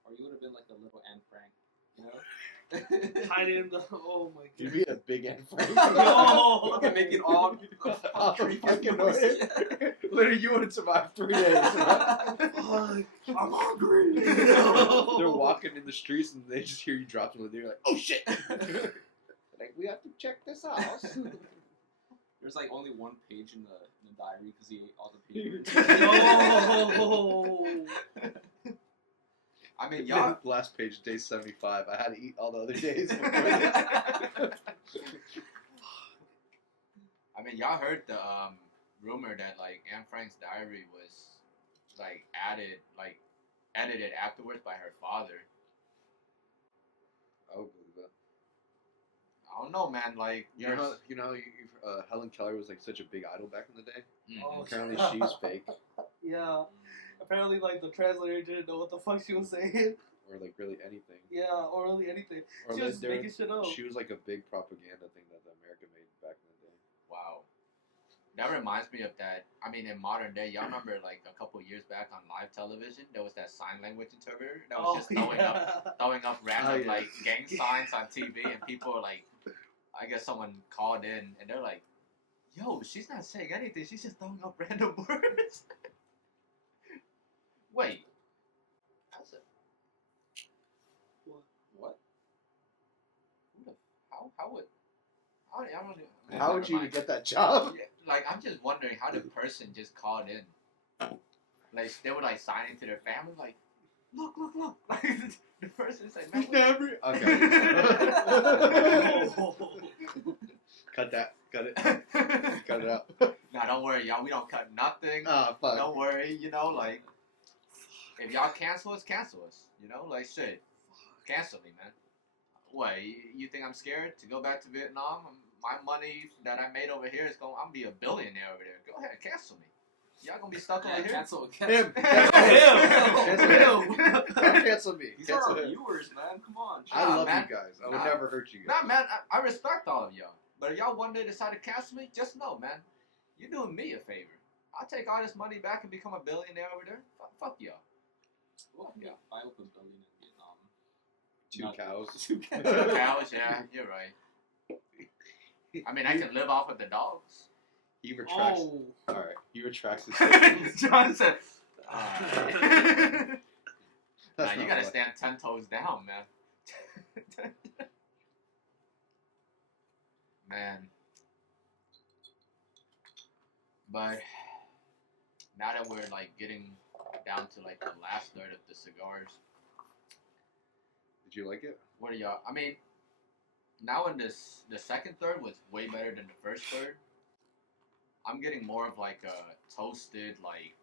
Or you would have been like a little Anne Frank, you know? Hide in the. Oh my You'd god. be a big Anne Frank. Yo. You can make it on. Oh, fucking noise. Literally, you wouldn't survive 3 days. Right? Fuck. I'm hungry. No. They're walking in the streets and they just hear you drop something. They're like, oh shit. Like, we have to check this house. There's like only one page in the diary because he ate all the papers. Yo. I mean, y'all. Last page, day 75. I had to eat all the other days before this. I mean, y'all heard the rumor that like Anne Frank's diary was like edited afterwards by her father. I would believe that. I don't know, man. Like, You know, Helen Keller was like such a big idol back in the day. Oh, Apparently, she's fake, Yeah. Apparently, like, the translator didn't know what the fuck she was saying. or like really anything. Yeah, or really anything. Or She like was making shit up. She was like a big propaganda thing that America made back in the day. wow. That reminds me of that. I mean, in modern day, y'all remember like a couple years back on live television, there was that sign language interpreter that was just throwing up random yeah. like gang signs on TV, and people are like, I guess someone called in, and they're like, "Yo, she's not saying anything. She's just throwing up random words." Wait, that's it. What? Who the? How would? I don't know. How would you even get that job? Yeah, like, I'm just wondering how the person just called in. Like, they were like signing to their family, like, look. Like, the person said, man, Never. Okay. Cut that. Cut it. Cut it out. Nah, don't worry, y'all. We don't cut nothing. Ah, fuck. Don't worry, you know, like, if y'all cancel us, you know, like, shit. Cancel me, man. What, you think I'm scared to go back to Vietnam? My money that I made over here is I'm gonna be a billionaire over there. Go ahead, cancel me. Y'all gonna be stuck over here? Cancel. Him. Cancel him. Don't cancel me. These are Cancel our him. viewers, man. Come on. I Nah, love man. you guys. I would Nah. never hurt you guys. Nah, man, I respect all of y'all. But if y'all one day decide to cancel me, just know, man, you're doing me a favor. I'll take all this money back and become a billionaire over there. Fuck y'all. Well, yeah, if I opened a billion in Vietnam. 2 cows. 2 cows. Cows, yeah, you're right. I mean, I can live off of the dogs. He retracts. Oh. Alright, he retracts his statement. John said, nah, That's you not gotta what- stand 10 toes down, man. Man. But now that we're like getting down to like the last third of the cigars, Did you like it? what are y'all? I mean, now in this, the second third was way better than the first third. I'm getting more of like a toasted, like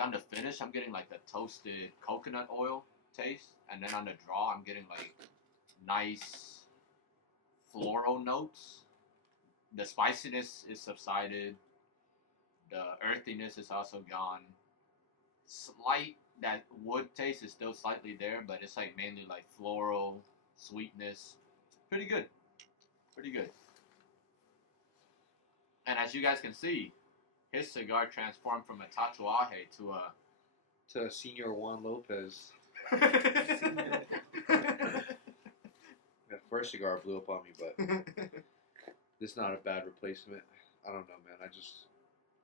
on the finish, I'm getting like the toasted coconut oil taste, and then on the draw, I'm getting like nice floral notes. The spiciness is subsided. The earthiness is also gone. slight that wood taste is still slightly there, but it's like mainly like floral sweetness. Pretty good, pretty good. And as you guys can see, his cigar transformed from a tatuaje to a Senor Juan Lopez. That first cigar blew up on me, but this is not a bad replacement. I don't know, man.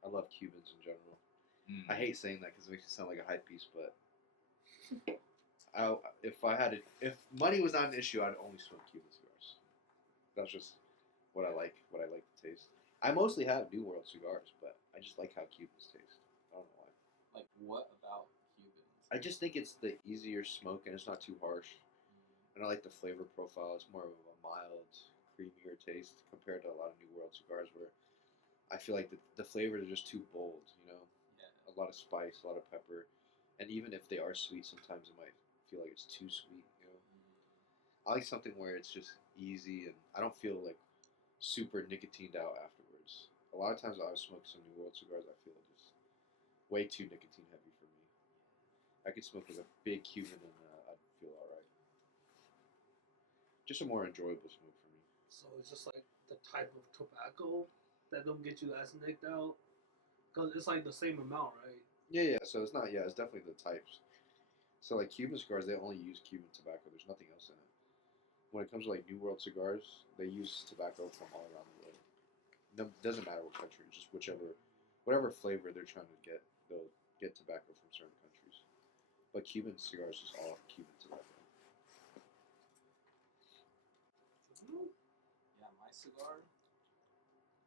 I love Cubans in general. I hate saying that because it makes it sound like a hype piece, but if money was not an issue, I'd only smoke Cuban cigars. That's just what I like to taste. I mostly have New World cigars, but I just like how Cubans taste. I don't know why. Like, what about Cubans? I just think it's the easier smoke and it's not too harsh. And I like the flavor profile. It's more of a mild, creamier taste compared to a lot of New World cigars where I feel like the flavors are just too bold, you know? Yeah. A lot of spice, a lot of pepper. And even if they are sweet, sometimes it might feel like it's too sweet, you know? I like something where it's just easy and I don't feel like super nicotined out afterwards. A lot of times I smoke some New World cigars, I feel just way too nicotine heavy for me. I could smoke like a big Cuban and I'd feel alright. Just a more enjoyable smoke for me. So it's just like the type of tobacco that don't get you as nicked out, because it's like the same amount, right? Yeah. So it's not. Yeah, it's definitely the types. So like Cuban cigars, they only use Cuban tobacco. There's nothing else in it. When it comes to like New World cigars, they use tobacco from all around the world. No, doesn't matter what country, just whatever flavor they're trying to get, they'll get tobacco from certain countries. But Cuban cigars is all Cuban tobacco. Yeah, my cigar,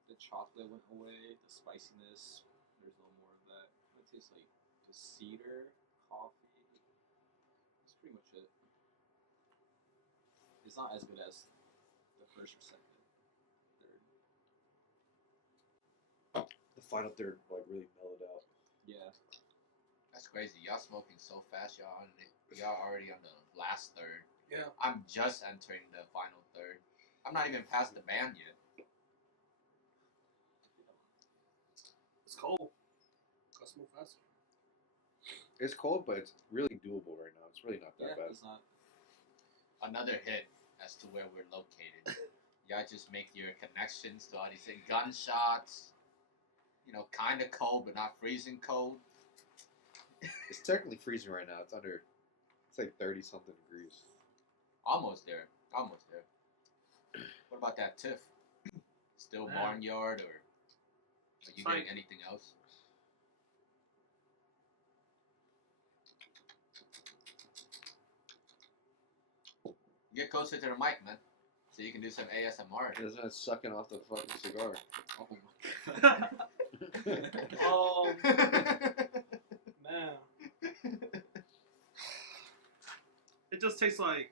the chocolate went away, the spiciness, there's no more of that. It tastes like just cedar, coffee. That's pretty much it. It's not as good as the first or second, third. The final third like really mellowed out. Yeah. That's crazy. Y'all smoking so fast. Y'all already on the last third. Yeah. I'm just entering the final third. I'm not even past the band yet. It's cold. Gotta smoke faster. It's cold, but it's really doable right now. It's really not that bad. It's not. Another hit as to where we're located. Y'all just make your connections to all these gunshots. You know, kind of cold, but not freezing cold. It's technically freezing right now. It's like 30 something degrees. Almost there. What about that Tiff? Still Man. barnyard, or are you getting anything else? Get closer to the mic, man, so you can do some ASMR. Isn't it sucking off the fucking cigar? Oh man, it just tastes like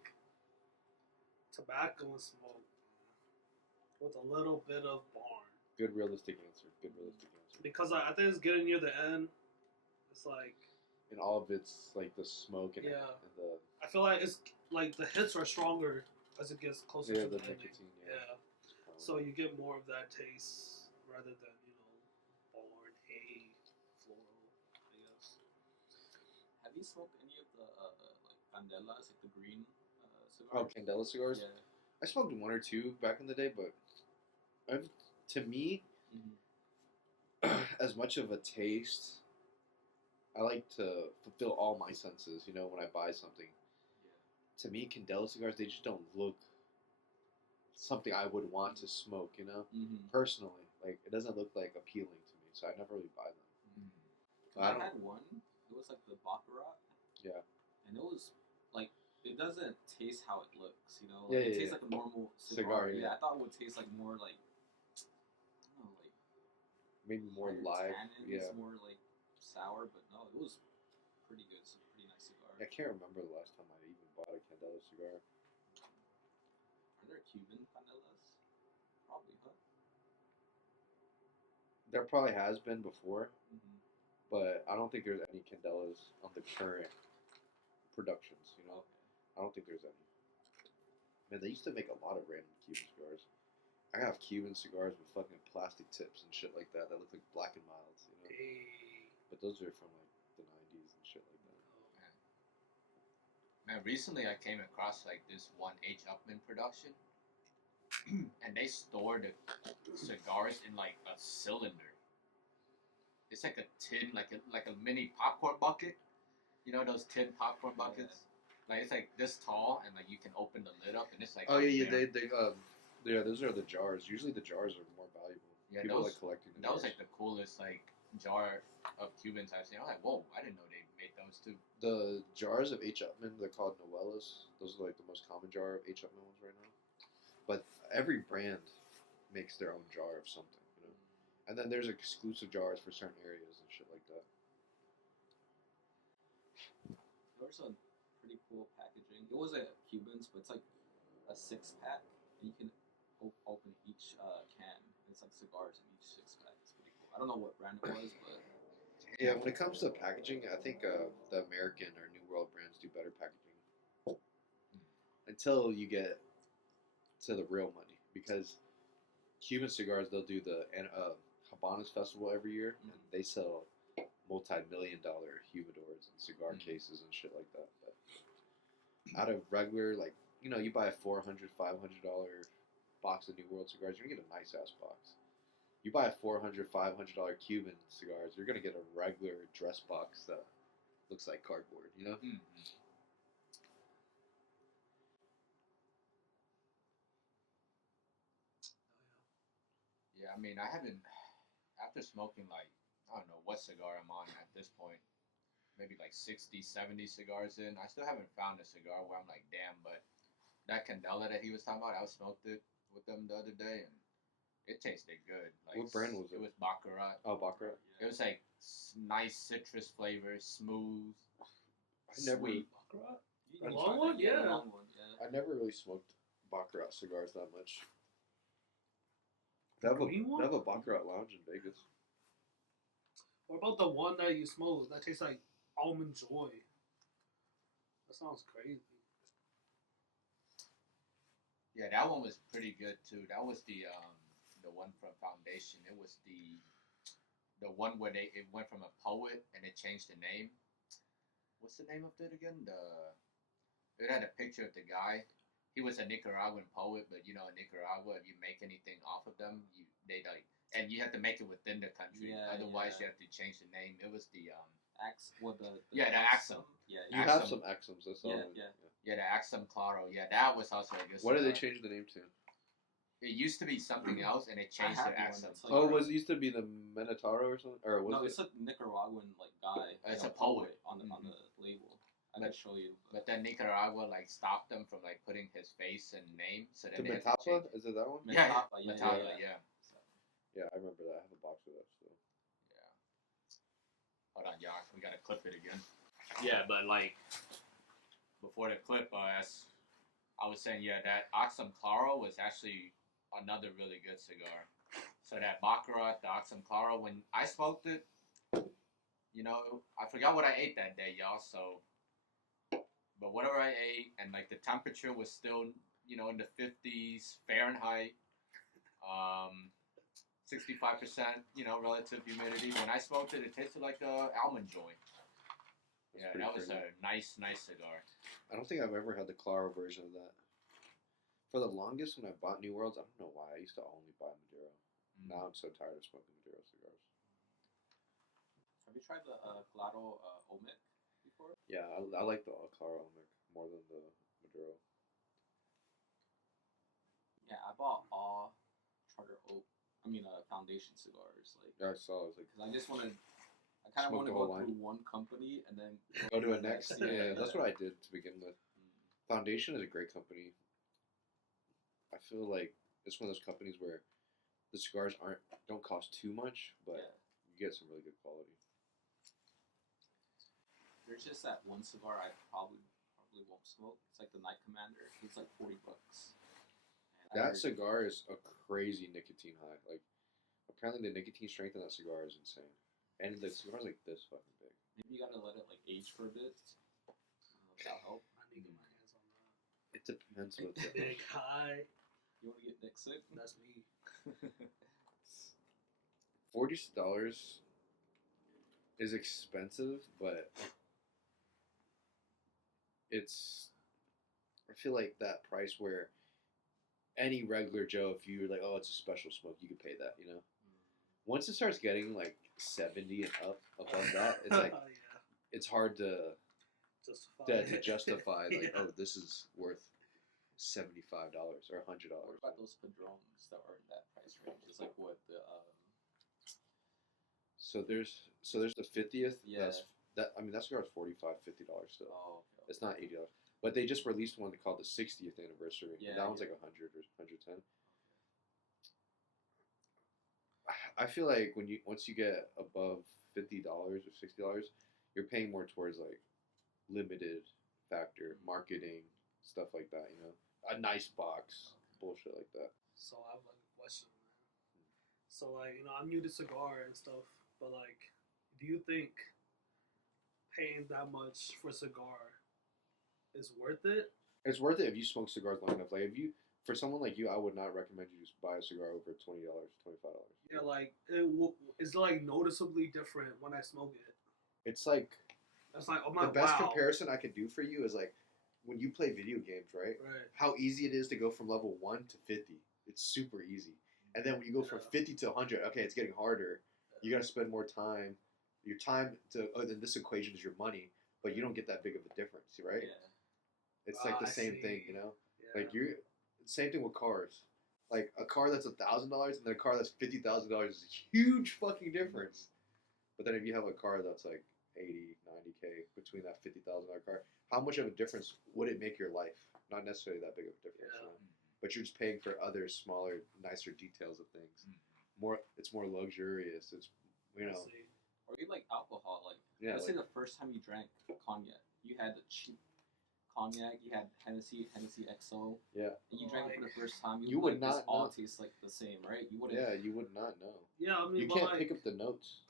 tobacco and smoke with a little bit of barn. Good realistic answer. Because I think it's getting near the end. It's like, And all of it's like the smoke and, Yeah. and the I feel like it's like the hits are stronger as it gets closer to the ending. nicotine. Yeah. So you get more of that taste rather than, barn, hay, floral, I guess. Have you smoked any of the like candelas, like the green cigars? Oh, Candela cigars. Yeah. I smoked one or two back in the day, but to me, as much of a taste, I like to fulfill all my senses. When I buy something. To me, Candela cigars, they just don't look something I would want to smoke, personally. Like, it doesn't look like appealing to me, so I never really buy them. I had one. It was like the Baccarat. Yeah. And it was like, it doesn't taste how it looks, Yeah, it tastes like a normal cigar. Yeah, I thought it would taste like more like, I don't know, like maybe more higher live. tannins, Yeah. more like sour, but no, it was pretty good. It's a pretty nice cigar. I can't remember the last time I even bought a Candela cigar. Are there Cuban candelas? Probably, huh? There probably has been before, Mm-hmm. but I don't think there's any Candelas on the current productions, Okay. I don't think there's any. Man, they used to make a lot of random Cuban cigars. I have Cuban cigars with fucking plastic tips and shit like that look like Black and Milds, Hey. But those are from like the 90s and shit like that. Man, recently I came across like this one H. Upman production, and they store the cigars in like a cylinder. It's like a tin, like a mini popcorn bucket. You know those tin popcorn buckets? Like it's like this tall, and like you can open the lid up, and it's like. Oh yeah, there. yeah, those are the jars. Usually the jars are more valuable. Yeah, People those, like collecting. That was like the coolest like jar of Cubans I've seen. I was like, whoa, I didn't know they made those too. The jars of H. Upman, they're called Novellas. Those are like the most common jar of H. Upman ones right now. But every brand makes their own jar of something, you know. And then there's exclusive jars for certain areas and shit like that. There's a pretty cool packaging. It was a Cubans, but it's like a 6-pack, and you can open each can. It's like cigars in each 6-pack. It's pretty cool. I don't know what brand it was, but Yeah, when it comes to packaging, I think the American or New World brands do better packaging. Until you get to the real money, because Cuban cigars, they'll do the Habanas Festival every year, and they sell multi-million-dollar humidors and cigar cases and shit like that. But out of regular, like, you know, you buy a $400, $500 box of New World cigars, you're gonna get a nice ass box. You buy a $400, $500 Cuban cigars, you're gonna get a regular dress box that looks like cardboard, you know? Yeah, I mean, I haven't, after smoking like, I don't know what cigar I'm on at this point, maybe like 60, 70 cigars in, I still haven't found a cigar where I'm like, damn, but that Candela that he was talking about, I smoked it with them the other day, and it tasted good. Like, What brand was it? It was Baccarat. Oh, Baccarat. It was like nice citrus flavor, smooth, I never, sweet. The long one? The Yeah. long one, yeah. I never really smoked Baccarat cigars that much. They have Green one? a Baccarat lounge in Vegas. What about the one that you smoked that tastes like almond joy? That sounds crazy. Yeah, that one was pretty good too. That was the one from Foundation. It was the one where it went from a poet and it changed the name. What's the name of it again? It had a picture of the guy. He was a Nicaraguan poet, but you know, in Nicaragua, if you make anything off of them, and you have to make it within the country. Yeah, Otherwise, yeah. you have to change the name. It was the The Axum. Yeah, You Axum. have some Axums. That's all. The Axum Claro. Yeah, that was also a good What did they cigar. change the name to? It used to be something else, and it changed have to one Axum. that's like- Was it used to be the Minotaro or something? Or was no, it? it's a Nicaraguan like guy. It's like a poet. on the label. I But- can show you. But then Nicaragua like stopped them from like putting his face and name, so The then they had to change. Metapa? Is it that one? Yeah, Metapa, yeah, Metapa, yeah. yeah. Yeah, I remember that. I have a box of that still. Yeah. Hold on, y'all. We gotta clip it again. Yeah, but like before the clip, as I was saying, yeah, that Axum Claro was actually another really good cigar. So that Baccarat, the Axum Claro, when I smoked it, you know, I forgot what I ate that day, y'all. So, but whatever I ate, and like the temperature was still, you know, in the 50s Fahrenheit. 65%, you know, relative humidity. When I smoked it, it tasted like almond joy. Yeah, that was a nice cigar. I don't think I've ever had the Claro version of that. For the longest, when I bought New Worlds, I don't know why, I used to only buy Maduro. Now I'm so tired of smoking Maduro cigars. Have you tried the Claro Olmec before? Yeah, I like the Claro Olmec more than the Maduro. Yeah, I bought all Charter Oak. Foundation cigars. Like, Yeah, I saw. I was like, because I just wanted. I kind of Smoke want to the go whole line? through one company and then go to it next. Yeah, Yeah, that's what I did to begin with. Foundation is a great company. I feel like it's one of those companies where the cigars don't cost too much, but you get some really good quality. There's just that one cigar I probably won't smoke. It's like the Night Commander. It's like $40. That cigar is a crazy nicotine high. Like, apparently the nicotine strength in that cigar is insane. And the cigar's like this fucking big. Maybe you gotta let it like age for a bit. That'll help. I need to get my hands on that. It depends what the Big high. You want to get Nick sick? That's me. $40 is expensive, but it's I feel like that price where any regular Joe, if you're like, oh, it's a special smoke, you can pay that, you know. Once it starts getting like 70 and up above that, it's like it's hard to justify like, oh, this is worth $75 or $100. What about those padrones that are in that price range? It's like what the So there's the 50th. Yeah. That cigar is $45-$50 still. oh okay. It's not $80. But they just released one called the 60th anniversary. Yeah, That one's like 100 or 110. I feel like once you get above $50 or $60, you're paying more towards like limited factor marketing stuff like that. You know, a nice box, bullshit like that. So I have like a question, man. So like, I'm new to cigar and stuff, but like, do you think paying that much for a cigar is worth it? It's worth it if you smoke cigars long enough. Like for someone like you, I would not recommend you just buy a cigar over $20, $25. Yeah, like it's like noticeably different when I smoke it. It's like oh my, the best wow. comparison I could do for you is like when you play video games, right? Right. How easy it is to go from level 1 to 50. It's super easy. And then when you go from 50 to 100, okay, it's getting harder. You got to spend more time. Your time in this equation is your money, but you don't get that big of a difference, right? Yeah. It's like the I same see. thing, you know? Yeah. Like same thing with cars. Like a car that's $1,000 and then a car that's $50,000 is a huge fucking difference. But then if you have a car that's like 80, 90K between that $50,000 car, how much of a difference would it make your life? Not necessarily that big of a difference. Yeah. You know? But you're just paying for other smaller, nicer details of things. It's more luxurious. It's I see. Or you like alcohol, like yeah. let's say the first time you drank cognac, you had the cheap cognac, you had Hennessy XO. Yeah. And you drank it for the first time, You would not this all know. tastes like the same, right? You wouldn't. Yeah, you would not know. Yeah, I mean, You can't pick up the notes.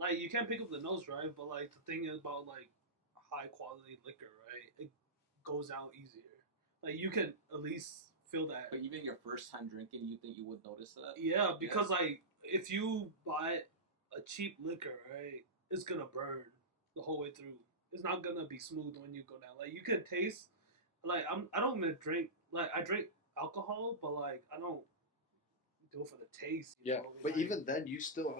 Like you can't pick up the notes, right? But like the thing is about like high quality liquor, right? It goes out easier. Like you can at least feel that. But even your first time drinking, you think you would notice that? Yeah, because like if you buy a cheap liquor, right, it's gonna burn the whole way through. It's not gonna be smooth when you go down. Like you can taste. Like I don't even drink. Like I drink alcohol, but like I don't do it for the taste. You know? But like, even then, you still,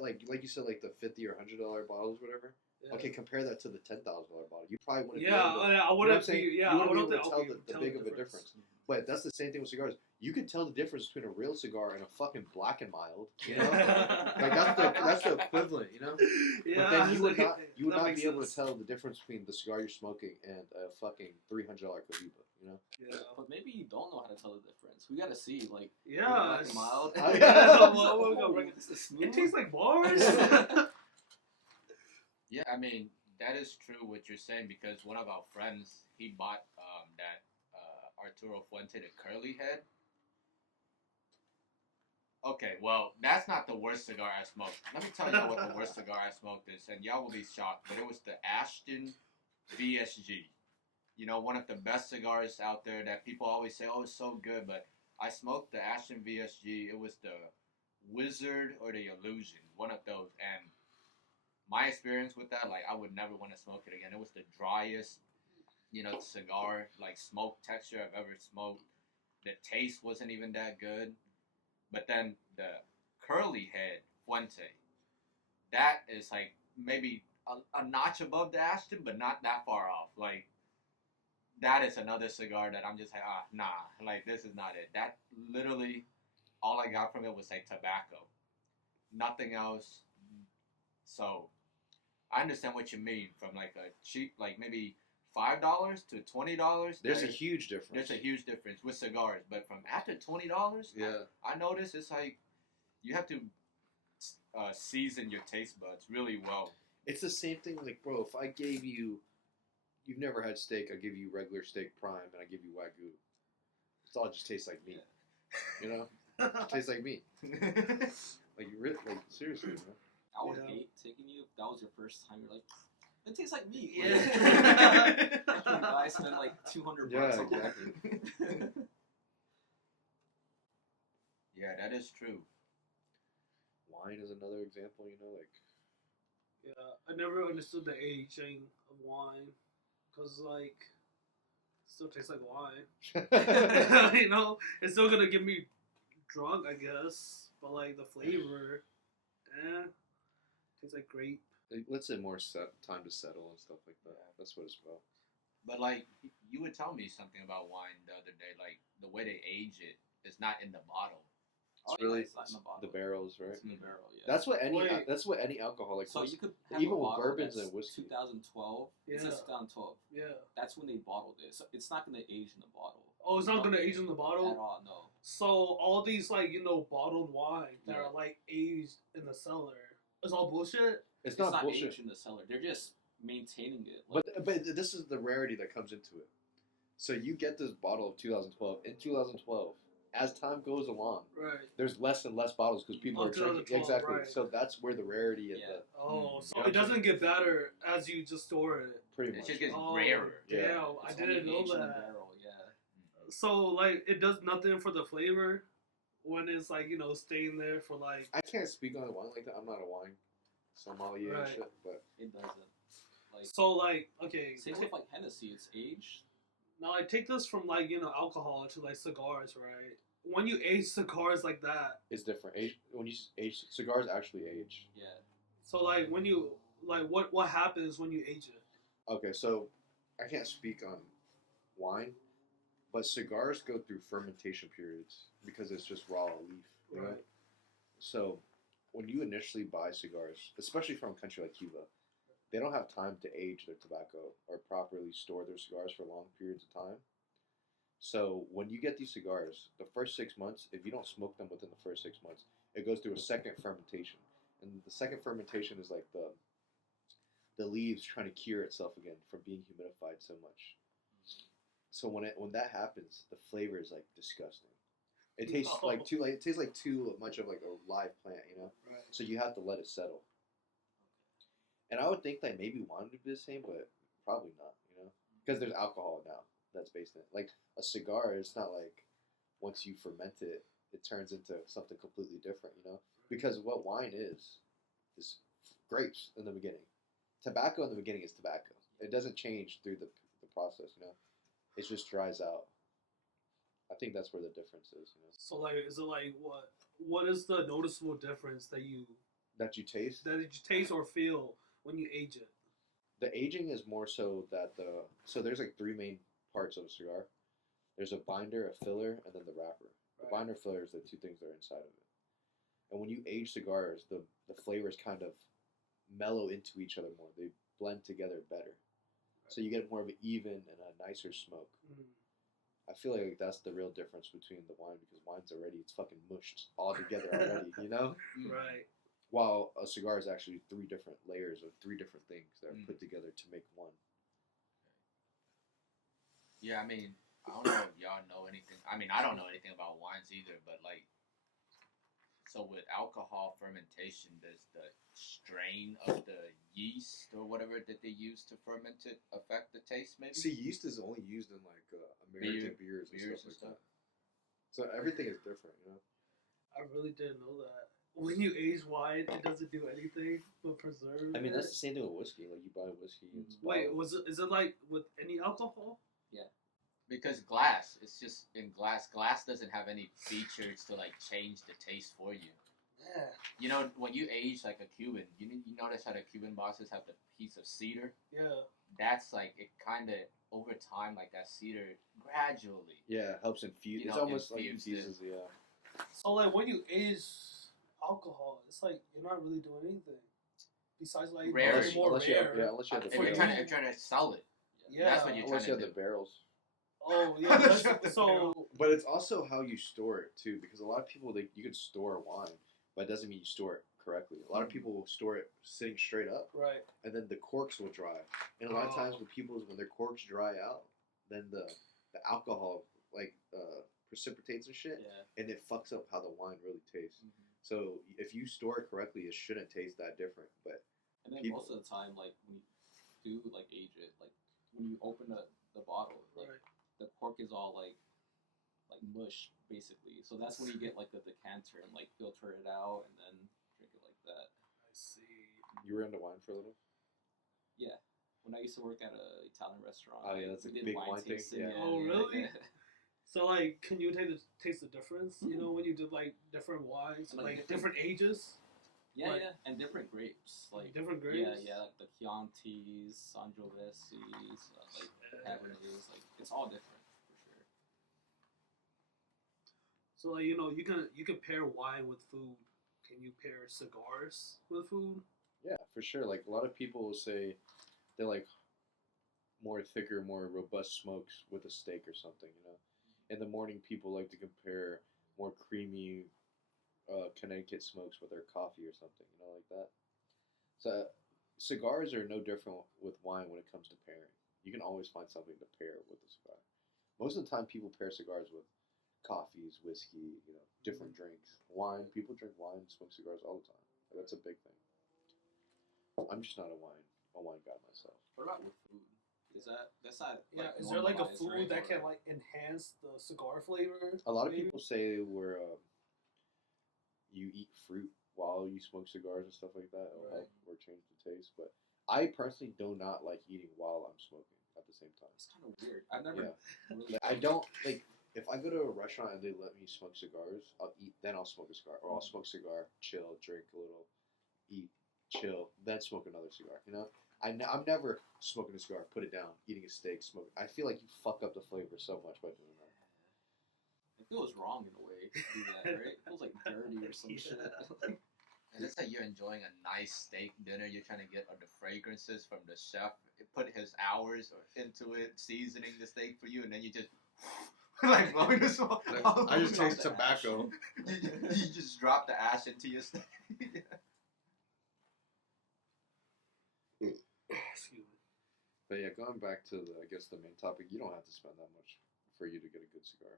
like you said, like the $50 or $100 bottles, whatever. yeah. Okay, compare that to the $10,000 bottle. You probably wouldn't. Yeah, I wouldn't be. Yeah, you I wouldn't wouldn't be able to tell the big of a difference. But that's the same thing with cigars. You can tell the difference between a real cigar and a fucking Black and Mild. You know, like that's the equivalent. You know. Yeah, but then you would that not makes be able to sense. tell the difference between the cigar you're smoking and a fucking $300 Cohiba. You know. Yeah. But maybe you don't know how to tell the difference. We gotta see, like, Yeah. Black and Mild. It tastes like bars. Yeah, I mean, that is true what you're saying because one of our friends, he bought that Arturo Fuente, the curly head. Okay, well, that's not the worst cigar I smoked. Let me tell you what the worst cigar I smoked is, and y'all will be shocked, but it was the Ashton VSG. You know, one of the best cigars out there that people always say, oh, it's so good, but I smoked the Ashton VSG. It was the Wizard or the Illusion, one of those, and my experience with that, like, I would never want to smoke it again. It was the driest, cigar, like, smoke texture I've ever smoked. The taste wasn't even that good. But then the curly head Fuente, that is, like, maybe a notch above the Ashton, but not that far off. Like, that is another cigar that I'm just like, nah, like, this is not it. That, literally, all I got from it was, like, tobacco. Nothing else. So, I understand what you mean from, like, a cheap, like, maybe $5 to $20. There's a huge difference. There's a huge difference with cigars. But from after $20, yeah, I noticed it's like you have to season your taste buds really well. It's the same thing, like, bro, if I gave you've never had steak, I give you regular steak prime, and I give you Wagyu. It all just tastes like meat. You know? It tastes like meat. Like, seriously, man. I would hate taking you if that was your first time. You're like, it tastes like meat. Yeah. You guys spend like $200 on that. Exactly. Yeah, that is true. Wine is another example, like. Yeah, I never understood the aging of wine, cause like Still tastes like wine. You know, it's still gonna get me drunk, I guess. But like the flavor, tastes like grape. Let's say more time to settle and stuff like that. That's what it's about. But like you would tell me something about wine the other day, like the way they age it is not in the bottle. It's really it's not in the bottle. the barrels, right? It's in the barrel, yeah. That's what any Wait. alcoholic. So does. you could have Even a with bottle bourbons that's and whiskey. 2012. It says 2012. Yeah. That's when they bottled it. So it's not gonna age in the bottle. Oh, it's not gonna age in the At bottle. all, no. So all these like bottled wine that Yeah. are like aged in the cellar, it's all bullshit. It's It's not not bullshit. aged in the cellar. They're just maintaining it. Like, But this is the rarity that comes into it. So you get this bottle of 2012 in 2012. As time goes along, Right. there's less and less bottles because people Oh, are drinking. 2012, Exactly. right. So that's where the rarity and Yeah. the Oh, so Gotcha. it doesn't get better as you just store it. pretty It much. just gets Oh, rarer. Yeah. Damn, I it's didn't only know aged in the that. barrel, yeah. So like it does nothing for the flavor when it's like staying there for like. I can't speak on wine like that. I'm not a wine sommelier and Right. shit, but It doesn't. Like, So like okay. same with like Hennessy. It's aged. Now I take this from like alcohol to like cigars, right? When you age cigars like that, it's different. When you age cigars, actually age. Yeah. so like when you like what happens when you age it? Okay, so I can't speak on wine, but cigars go through fermentation periods because it's just raw leaf, you know? Right. So when you initially buy cigars, especially from a country like Cuba, they don't have time to age their tobacco or properly store their cigars for long periods of time. So when you get these cigars, the first 6 months, if you don't smoke them within the first 6 months, it goes through a second fermentation. And the second fermentation is like the leaves trying to cure itself again from being humidified so much. So when that happens, the flavor is like disgusting. It tastes it tastes like too much of like a live plant, you know. Right. So you have to let it settle. And I would think that maybe wine would be the same, but probably not, you know, because there's alcohol now that's based in it. Like a cigar, it's not like once you ferment it, it turns into something completely different, you know. Because what wine is grapes in the beginning. Tobacco in the beginning is tobacco. It doesn't change through the process, you know. It just dries out. I think that's where the difference is, you know. So like, is it like what is the noticeable difference that you taste? taste or feel when you age it? The aging is more so that so there's like three main parts of a cigar. There's a binder, a filler, and then the wrapper. The Right. binder, filler is the two things that are inside of it. And when you age cigars, the flavors kind of mellow into each other more. They blend together better. So you get more of an even and a nicer smoke. Mm. I feel like that's the real difference between the wine because wine's it's fucking mushed all together already, you know? Right. While a cigar is actually three different layers of three different things that are put together to make one. Yeah, I mean, I don't know if y'all know anything. I mean, I don't know anything about wines either, but like, so with alcohol fermentation, does the strain of the yeast or whatever that they use to ferment it affect the taste maybe? See, yeast is only used in like American beers and stuff like that. So everything is different, you know? I really didn't know that. When you age wine, it doesn't do anything but preserve. I mean, it. that's the same thing with whiskey. Like, you buy whiskey and it's Wait, bottled. is it like with any alcohol? Because glass, it's just in glass. Glass doesn't have any features to like change the taste for you. Yeah. You know, when you age like a Cuban, you notice how the Cuban bosses have the piece of cedar? Yeah. That's like, it kind of, over time, like that cedar gradually. Yeah, it helps infuse. You It's know, almost like infused infuses, yeah. So like when you age alcohol, it's like you're not really doing anything besides like Rare. making more Unless you rare. have, unless you have the If you're barrels. trying to sell it, Yeah. that's what you're Unless you trying have to the do. barrels. Oh yeah. So But it's also how you store it too, because a lot of people you can store wine, but it doesn't mean you store it correctly. A lot of people will store it sitting straight up, right. and then the corks will dry. And a lot of times when their corks dry out, then the alcohol precipitates and shit, Yeah. and it fucks up how the wine really tastes. Mm-hmm. So if you store it correctly, it shouldn't taste that different. But And then most of the time, like when you do like age it, like when you open the bottle, like Right. the cork is all like mush basically. So that's when you get like the decanter and like filter it out and then drink it like that. I see. you were into wine for a little. Yeah. when I used to work at an Italian restaurant. Oh, yeah, that's a we did big wine thing, tasting, yeah. Oh, really? So like, can you taste the difference? You know, when you did like different wines, Like, like different ages, Yeah, Like- yeah, and different grapes, like different grapes. yeah, like the Chiantis, Sangioveses, like Cabernets, like it's all different for sure. So like, you know, you can pair wine with food. Can you pair cigars with food? Yeah, for sure. Like a lot of people will say they like more thicker, more robust smokes with a steak or something. You know, in the morning people like to compare more creamy Connecticut smokes with their coffee or something. You know, like that. So cigars are no different with wine when it comes to pairing. You can always find something to pair with a cigar. Most of the time, people pair cigars with coffees, whiskey, you know, different drinks. Wine, people drink wine, smoke cigars all the time. That's a big thing. I'm just not a wine guy myself. What about with food? That's not Yeah, like, is there like a normalized, food right? that can Or- like enhance the cigar flavor? A lot of maybe? people say where you eat fruit while you smoke cigars and stuff like that. It'll help or change the taste. But I personally do not like eating while I'm smoking at the same time. It's kind of weird. I've never Yeah. really. Like, I don't like if I go to a restaurant and they let me smoke cigars, I'll eat, then I'll smoke a cigar, or I'll smoke a cigar, chill, drink a little, eat, chill, then smoke another cigar. You know, I'm never smoking a cigar, put it down, eating a steak, smoke. I feel like you fuck up the flavor so much by doing that. It feels wrong in a way to do that, right? It feels like dirty or some shit. And it's like you're enjoying a nice steak dinner. You're trying to get the fragrances from the chef. Put his hours into it, seasoning the steak for you, and then you just like blowing the smoke. I just Drop taste the tobacco. You just drop the ash into your steak. Excuse me. But yeah, going back to I guess the main topic, you don't have to spend that much for you to get a good cigar.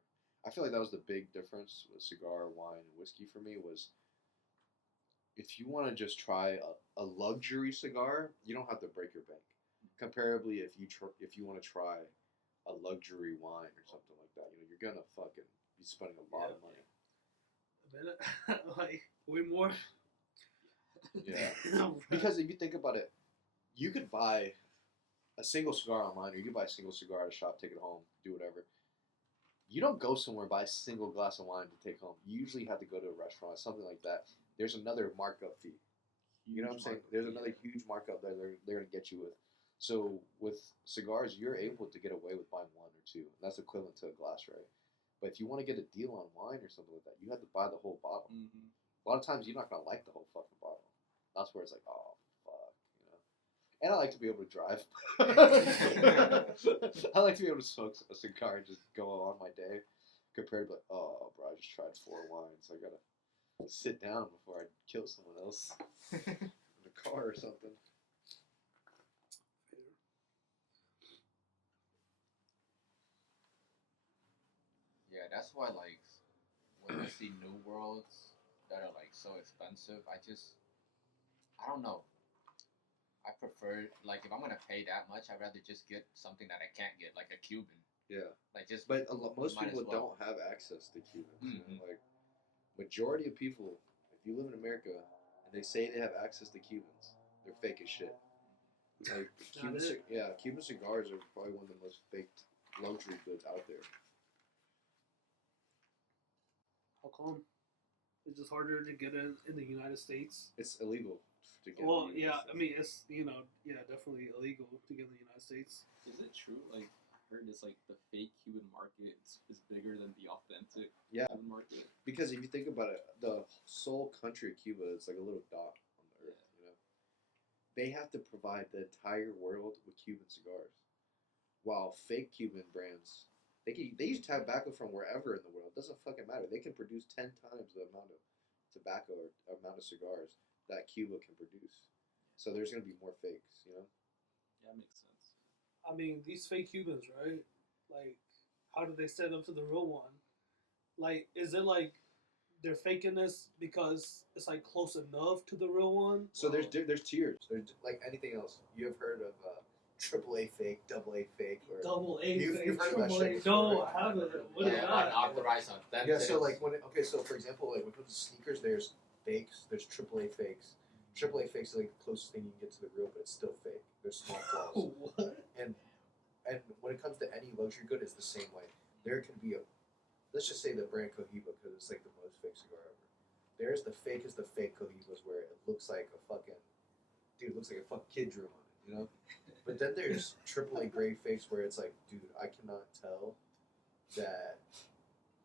I feel like that was the big difference with cigar, wine, and whiskey for me was if you want to just try a luxury cigar, you don't have to break your bank. Comparably, if you want to try a luxury wine or something like that, you know, you're gonna fucking be spending a lot of money. Like way more. Yeah, because if you think about it, you could buy a single cigar online, or you could buy a single cigar at a shop, take it home, do whatever. You don't go somewhere buy a single glass of wine to take home. You usually have to go to a restaurant, something like that. There's another markup fee. You know what I'm saying? There's another huge markup that they're gonna get you with. So with cigars, you're able to get away with buying one or two. That's equivalent to a glass, right? But if you want to get a deal on wine or something like that, you have to buy the whole bottle. Mm-hmm. A lot of times you're not gonna like the whole fucking bottle. That's where it's like, oh fuck, you know. And I like to be able to drive. I like to be able to smoke a cigar and just go on my day. Compared to like, oh bro, I just tried 4 wines. I gotta sit down before I kill someone else in a car or something. Yeah, that's why like when I see new worlds that are like so expensive, I don't know. I prefer like if I'm gonna pay that much, I'd rather just get something that I can't get, like a Cuban. Yeah, Like just but most might as people well. don't have access to Cubans. You Mhm. know? Like majority of people, if you live in America and they say they have access to Cubans, they're fake as shit. Like Cuban cigars are probably one of the most faked luxury goods out there. How come? It's just harder to get in the United States. It's illegal to get. Well, in the yeah, United I States. mean, it's, you know, yeah, definitely illegal to get in the United States. Is it true? Like, I heard it's like the fake Cuban market is bigger than the authentic Yeah. Cuban market. Because if you think about it, the sole country of Cuba is like a little dot on the earth. You know, they have to provide the entire world with Cuban cigars, while fake Cuban brands they use tobacco from wherever in the world. It doesn't fucking matter. They can produce 10 times the amount of tobacco or amount of cigars that Cuba can produce. So there's gonna be more fakes. You know. Yeah, that makes sense. I mean, these fake Cubans, right? Like, how do they stand up to the real one? Like, is it like they're faking this because it's like close enough to the real one? So there's tiers. There's like anything else. You have heard of AAA fake, AA fake, or Double A, You've fake, heard of that triple shit A. before, No, right? I haven't. What is yeah, that? unauthorized authentic. yeah. So like so for example, like when it comes to sneakers, there's fakes, there's AAA fakes, AAA fakes are like the closest thing you can get to the real, but it's still fake. There's small flaws. What? And when it comes to any luxury good, it's the same way. There can be let's just say the brand Cohiba, because it's like the most fake cigar ever. There's the fakest of fake Cohibas where it looks like a fucking kid drew on it, you know? But then there's AAA grade fakes where it's like, dude, I cannot tell that,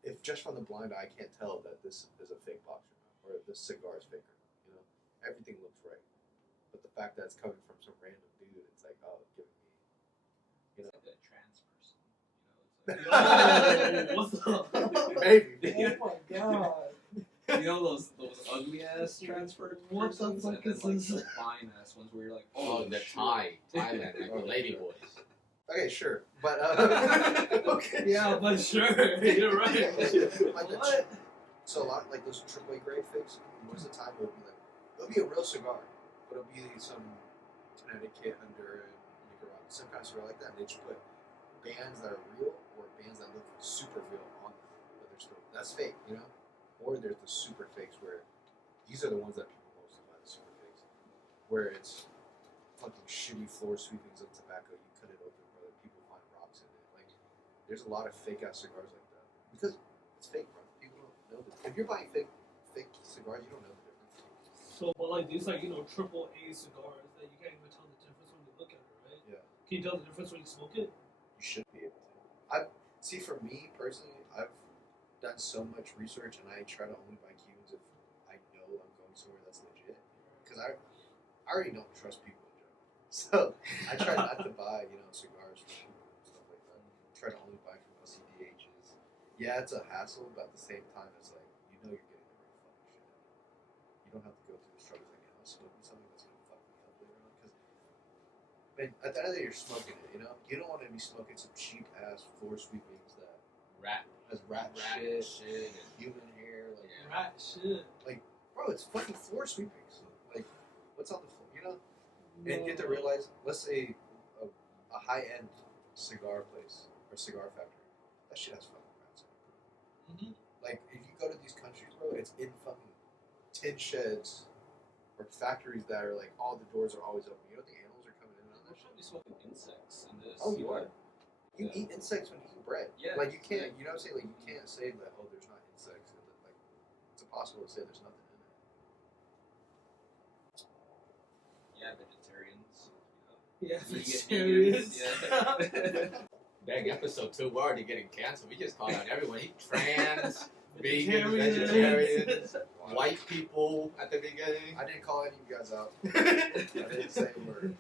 if just from the blind eye, I can't tell that this is a fake box or not, or this cigar is fake or not, you know? Everything looks right. But the fact that it's coming from some random dude, it's like, oh, it's giving me, you know? It's like a trans person. You know, it's like, Yo, Maybe. oh my god. you know those ugly ass transfer What the persons, fuck and then is like this? the fine ass ones where you're like, Oh, the shit. Thailand, like the lady boys. Okay, sure. But, okay. Yeah, but sure. You're right. Like What? so a lot like those AAA grade fakes, most of the time it'll be a real cigar, but it'll be some Connecticut, Honduran, Nicaragua, some kind of cigar like that. And they just put bands that are real or bands that look super real on them, but they're still that's fake, you know. Or there's the super fakes where these are the ones that people mostly buy, the super fakes, where it's fucking shitty floor sweepings of tobacco. You cut it open, brother. People find rocks in it. Like, there's a lot of fake ass cigars like that because it's fake, bro. People don't know the. If you're buying fake cigars, you don't know the difference. So, but like these, like, you know, triple A cigars that you can't even tell the difference when you look at it, right? Yeah. Can you tell the difference when you smoke it? You should be able to. See, for me personally, I've done so much research, and I try to only buy Cubans if I know I'm going somewhere that's legit. Because I already don't trust people in general, so I try not to buy, you know, cigars from people and stuff like that. I try to only buy from LCDHs. Yeah, it's a hassle, but at the same time, it's like you know you're getting the right fucking shit. You don't have to go through the struggles like, I'm smoking something that's gonna fuck me up later on. Because at the end of the day, you're smoking it. You know, you don't want to be smoking some cheap ass floor sweepings that has rat shit and human hair. Like, Rat shit. bro, it's fucking floor sweepings. Like, what's on the floor? You know. And you have to realize, let's say a high-end cigar place or cigar factory, that shit has fucking rats in it. Mm-hmm. Like, if you go to these countries, bro, it's in fucking tin sheds or factories that are like all the doors are always open. You know, the animals are coming in and out of that shit. Probably smoking insects in this. Oh, you are. You Yeah. eat insects when you eat bread. Yeah. Like, you can't. You know what I'm saying? Like, you can't say that. Oh, there's not insects. And that, like, it's impossible to say there's nothing in it. Yeah, vegetarians. Yeah, Vegans, vegetarians. yeah. Dang, episode 2, we're already getting canceled. We just called out everyone. He trans, vegans, Vegetarians. vegetarians, white people at the beginning. I didn't call any of you guys out. I didn't say a word.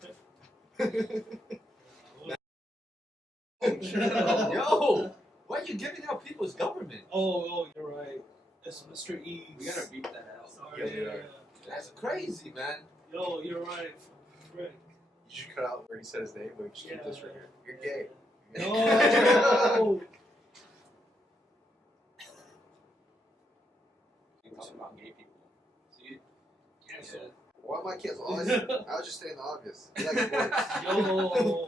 Yo, why are you giving out people's government? Oh, you're right. It's Mr. E. We gotta beat that out. Sorry. Yeah, we are. That's crazy, man. Yo, you're right. Frick. You should cut out where he said his name, but we just keep this right here. You're gay. No. You talk about gay people. See? Cancel. Why am I canceled? I was just saying the obvious. You like boys. Yo.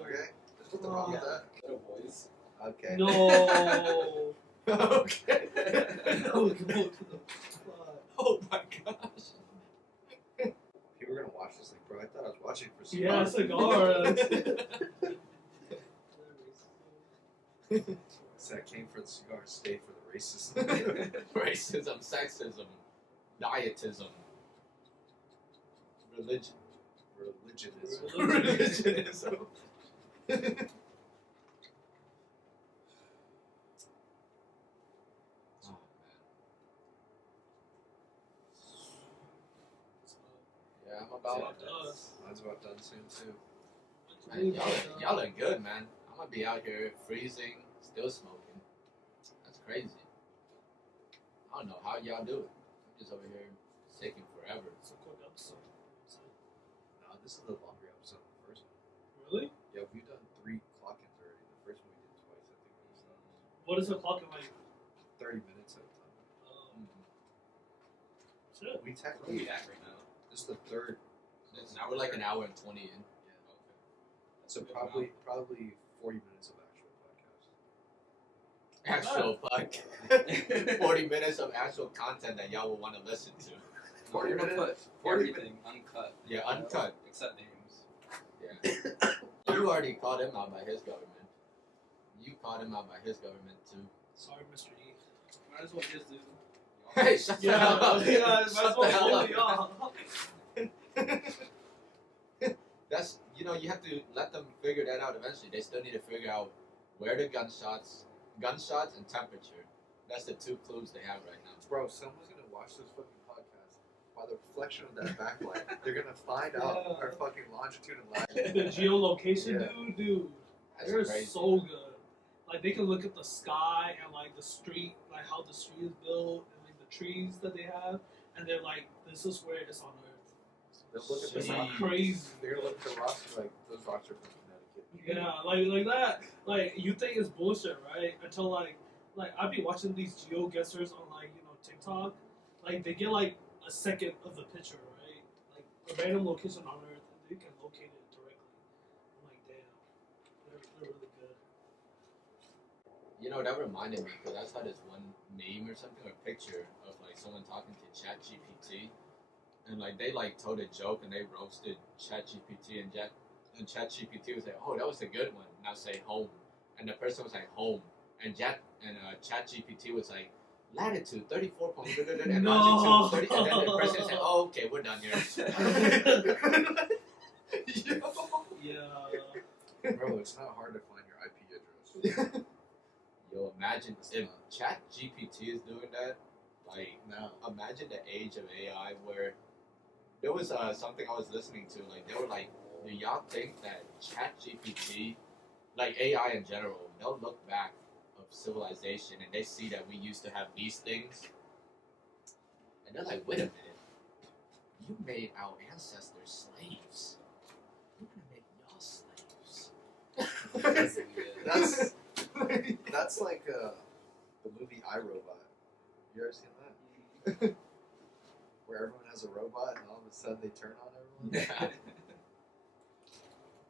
Okay? There's nothing wrong with that. Little boys. Okay. No. Okay. No, go to the plot. Oh my gosh. People are gonna watch this like, bro, I thought I was watching for some Yeah, cigars. So I came for the cigar, stayed for the racism. Racism, sexism, dietism, religion. Religionism. Religionism. Oh, man. Yeah, I'm about. Mine's about done soon too. Man, y'all are good, man. I'm gonna be out here freezing, still smoking. That's crazy. I don't know how y'all do it. I'm just over here taking forever. It's a quick episode. No, this is the longer episode than the first one. Really? Yeah, we've done 3 clock-ins already. The first one we did twice, I think. It was What is the clock in like? 30 minutes at a time. Shit. We Where are technically, we at right now? this is the third. Now we're like an hour and 20 in. Yeah. Okay. So probably 40 minutes of actual podcast. Actual podcast. 40 minutes of actual content that y'all will want to listen to. We're gonna put 40 everything uncut. Yeah, uncut. Except names. Yeah. You already called him out by his government. You called him out by his government too. Sorry, Mr. E. Might as well just do. Hey, shut the hell up. Yeah, might as Shut well the hell bully up. That's, you have to let them figure that out eventually. They still need to figure out where the gunshots and temperature. That's the two clues they have right now. Bro, someone's gonna watch this fucking podcast. By the reflection of that backlight, they're gonna find out our fucking longitude and latitude. The geolocation, Yeah. dude. That's They're crazy. so good. Like they can look at the sky and like the street, like how the street is built and like the trees that they have, and they're like, this is where it's on Earth. They'll look at It's the like rocks. crazy. They're gonna look at the rocks and be like, those rocks are from Connecticut. Yeah, like that. Like you think it's bullshit, right? Until like I be watching these geo-guessers on like TikTok. Like they get like a second of the picture, right? Like a random location on Earth, and they can locate it directly. I'm like, damn, they're really good. That reminded me, because I saw this one meme or something, or picture of like someone talking to ChatGPT, and like they like told a joke and they roasted ChatGPT, and ChatGPT was like, "Oh, that was a good one. Now say home," and the person was like, "Home," and ChatGPT was like, "Latitude 34 and No. longitude 30," and then the person said, "Oh, okay, we're done here." Yeah. Bro, it's not hard to find your IP address. Yo, imagine if ChatGPT is doing that. Like, Now, imagine the age of AI where there was something I was listening to. Like, they were like, do y'all think that ChatGPT, like AI in general, they'll look back of civilization and they see that we used to have these things, and they're like, wait a minute, you made our ancestors slaves. We're gonna make y'all slaves. that's like the movie iRobot. You ever seen that? Where everyone has a robot and all of a sudden they turn on everyone? Yeah.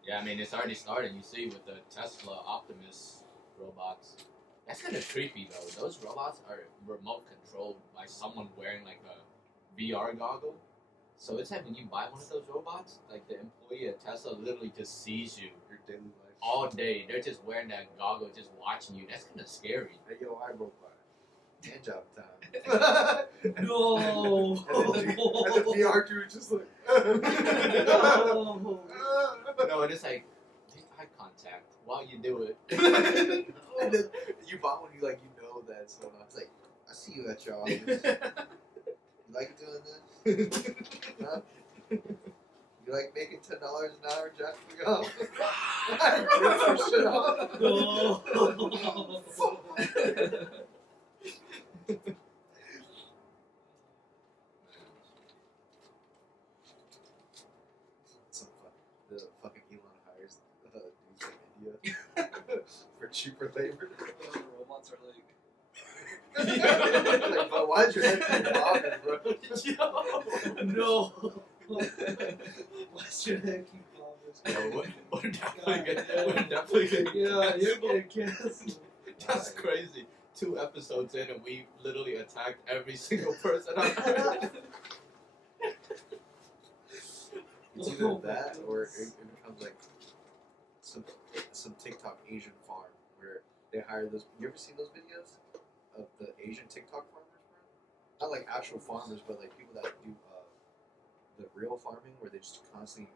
Yeah, I mean, it's already started. You see with the Tesla Optimus robots. That's kind of creepy, though. Those robots are remote controlled by someone wearing, like, a VR goggle. So it's like when you buy one of those robots, like, the employee at Tesla literally just sees you Your daily life. all day. They're just wearing that goggle, just watching you. That's kind of scary. Hey, yo, iRobot. Hand job time. No. And the VR dude just like. No. No, and it's like, make eye contact while you do it. And then you bought one, you know that someone else. It's like, I see you at your office. You like doing this? Huh? You like making $10 an hour, Jack? Go. Shut up. The fucking Elon hires dudes from India for cheaper labor. The robots are like. Like, but why'd your head keep bobbing, bro? No. What's your head keep bobbing? We're definitely gonna Yeah, you're getting canceled. That's crazy. 2 episodes in and we literally attacked every single person on Earth. It's either that or it becomes like some TikTok Asian farm where they hire those. You ever seen those videos of the Asian TikTok farmers, bro? Not like actual farmers, but like people that do the real farming where they just constantly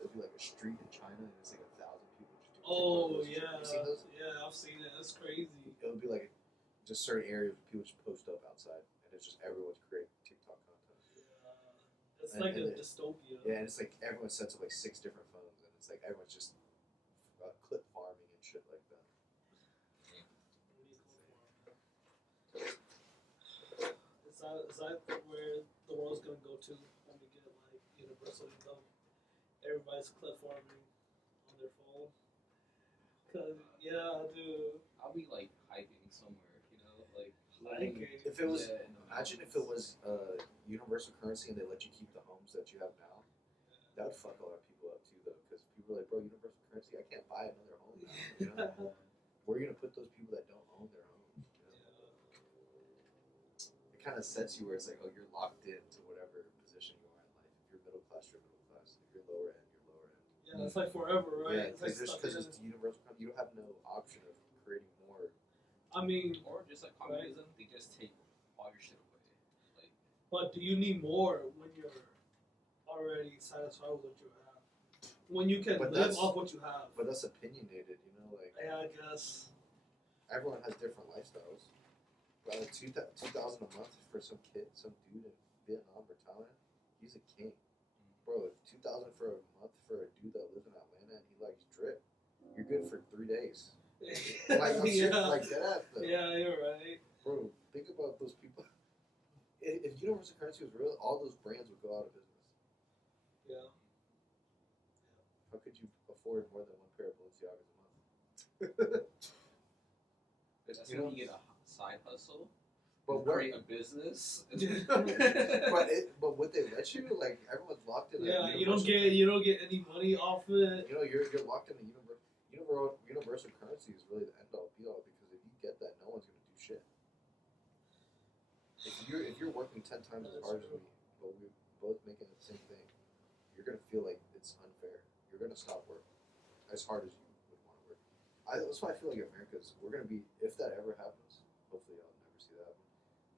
do like a street in China and it's like 1,000 people just do TikTok. Oh videos. yeah, You seen those? yeah, I've seen it. That's crazy. It would be like just certain areas where people just post up outside and it's just everyone's creating TikTok content. Yeah, it's And- like and a dystopia. Yeah, and it's like everyone sets up like 6 different phones, and it's like everyone's just clip farming and shit like that. Is that where the world's gonna go to when we get like universal income? Everybody's clip farming on their phone. Cause yeah, dude. I'll be like hiking somewhere, like. Hiking. If it was, Yeah, imagine if it was universal currency and they let you keep the homes that you have now. That would fuck a lot of people up too, though, because people are like, bro, universal currency, I can't buy another home now. You know? Where are you gonna put those people that don't own their home? You know? It kind of sets you where it's like, oh, you're locked into whatever class, you're middle class. If you're lower end, you're lower end. Yeah, it's like forever, right? Yeah, It's like because it's universal. You don't have no option of creating more. I mean, Or just like communism, they just take all your shit away. Like, but do you need more when you're already satisfied with what you have? When you can But live that's- off what you have. But that's opinionated, you know. Like Yeah, I guess. everyone has different lifestyles. But like 2,000 a month for some kid, some dude in Vietnam or Thailand, he's a king, bro. 2,000 for a month for a dude that lives in Atlanta and he likes drip, you're good for 3 days. Like I'm serious, like dead ass though. Yeah, you're right. Bro, think about those people. If universal currency was real, all those brands would go out of business. Yeah. How could you afford more than one pair of Balenciagas a month? that's You know? when you get a side hustle, But create a business. but would they let you? Like everyone's locked in. Yeah, a you don't get any money off it. You know, you're locked in the universal currency is really the end all be all because if you get that, no one's gonna do shit. If you're working 10 times as hard as me, but we're both making the same thing, you're gonna feel like it's unfair. You're gonna stop working as hard as you would want to work. That's why I feel like America's. We're gonna be, if that ever happens. Hopefully, I'll never see that happen.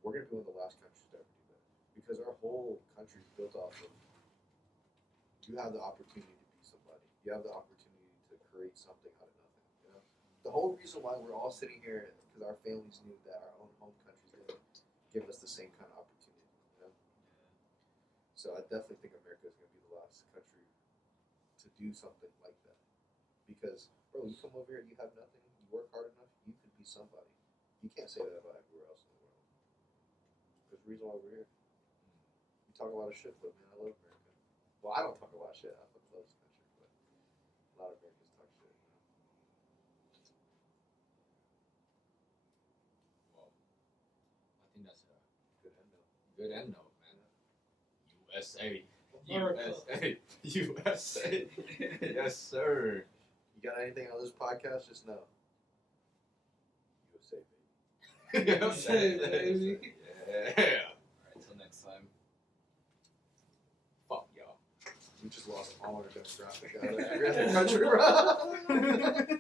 We're gonna be one of the last countries to ever do that because our whole country is built off of. You have the opportunity to be somebody. You have the opportunity to create something out of nothing. You know, the whole reason why we're all sitting here is because our families knew that our own home country's gonna give us the same kind of opportunity. You know, so I definitely think America is gonna be the last country to do something like that. Because, bro, you come over here, you have nothing, you work hard enough, you could be somebody. You can't say that about everywhere else in the world. There's a reason why we're here. You talk a lot of shit, but man, I love America. Well, I don't talk a lot of shit. I fucking love this country, but a lot of Americans talk shit. You know? Well, I think that's a Good end note. good end note, man. USA. America. USA. Yes, sir. You got anything on this podcast? Just know. USA, baby. USA, baby. Yeah. Alright, till next time. Fuck y'all. We just lost all our demographic out of every other country, bro.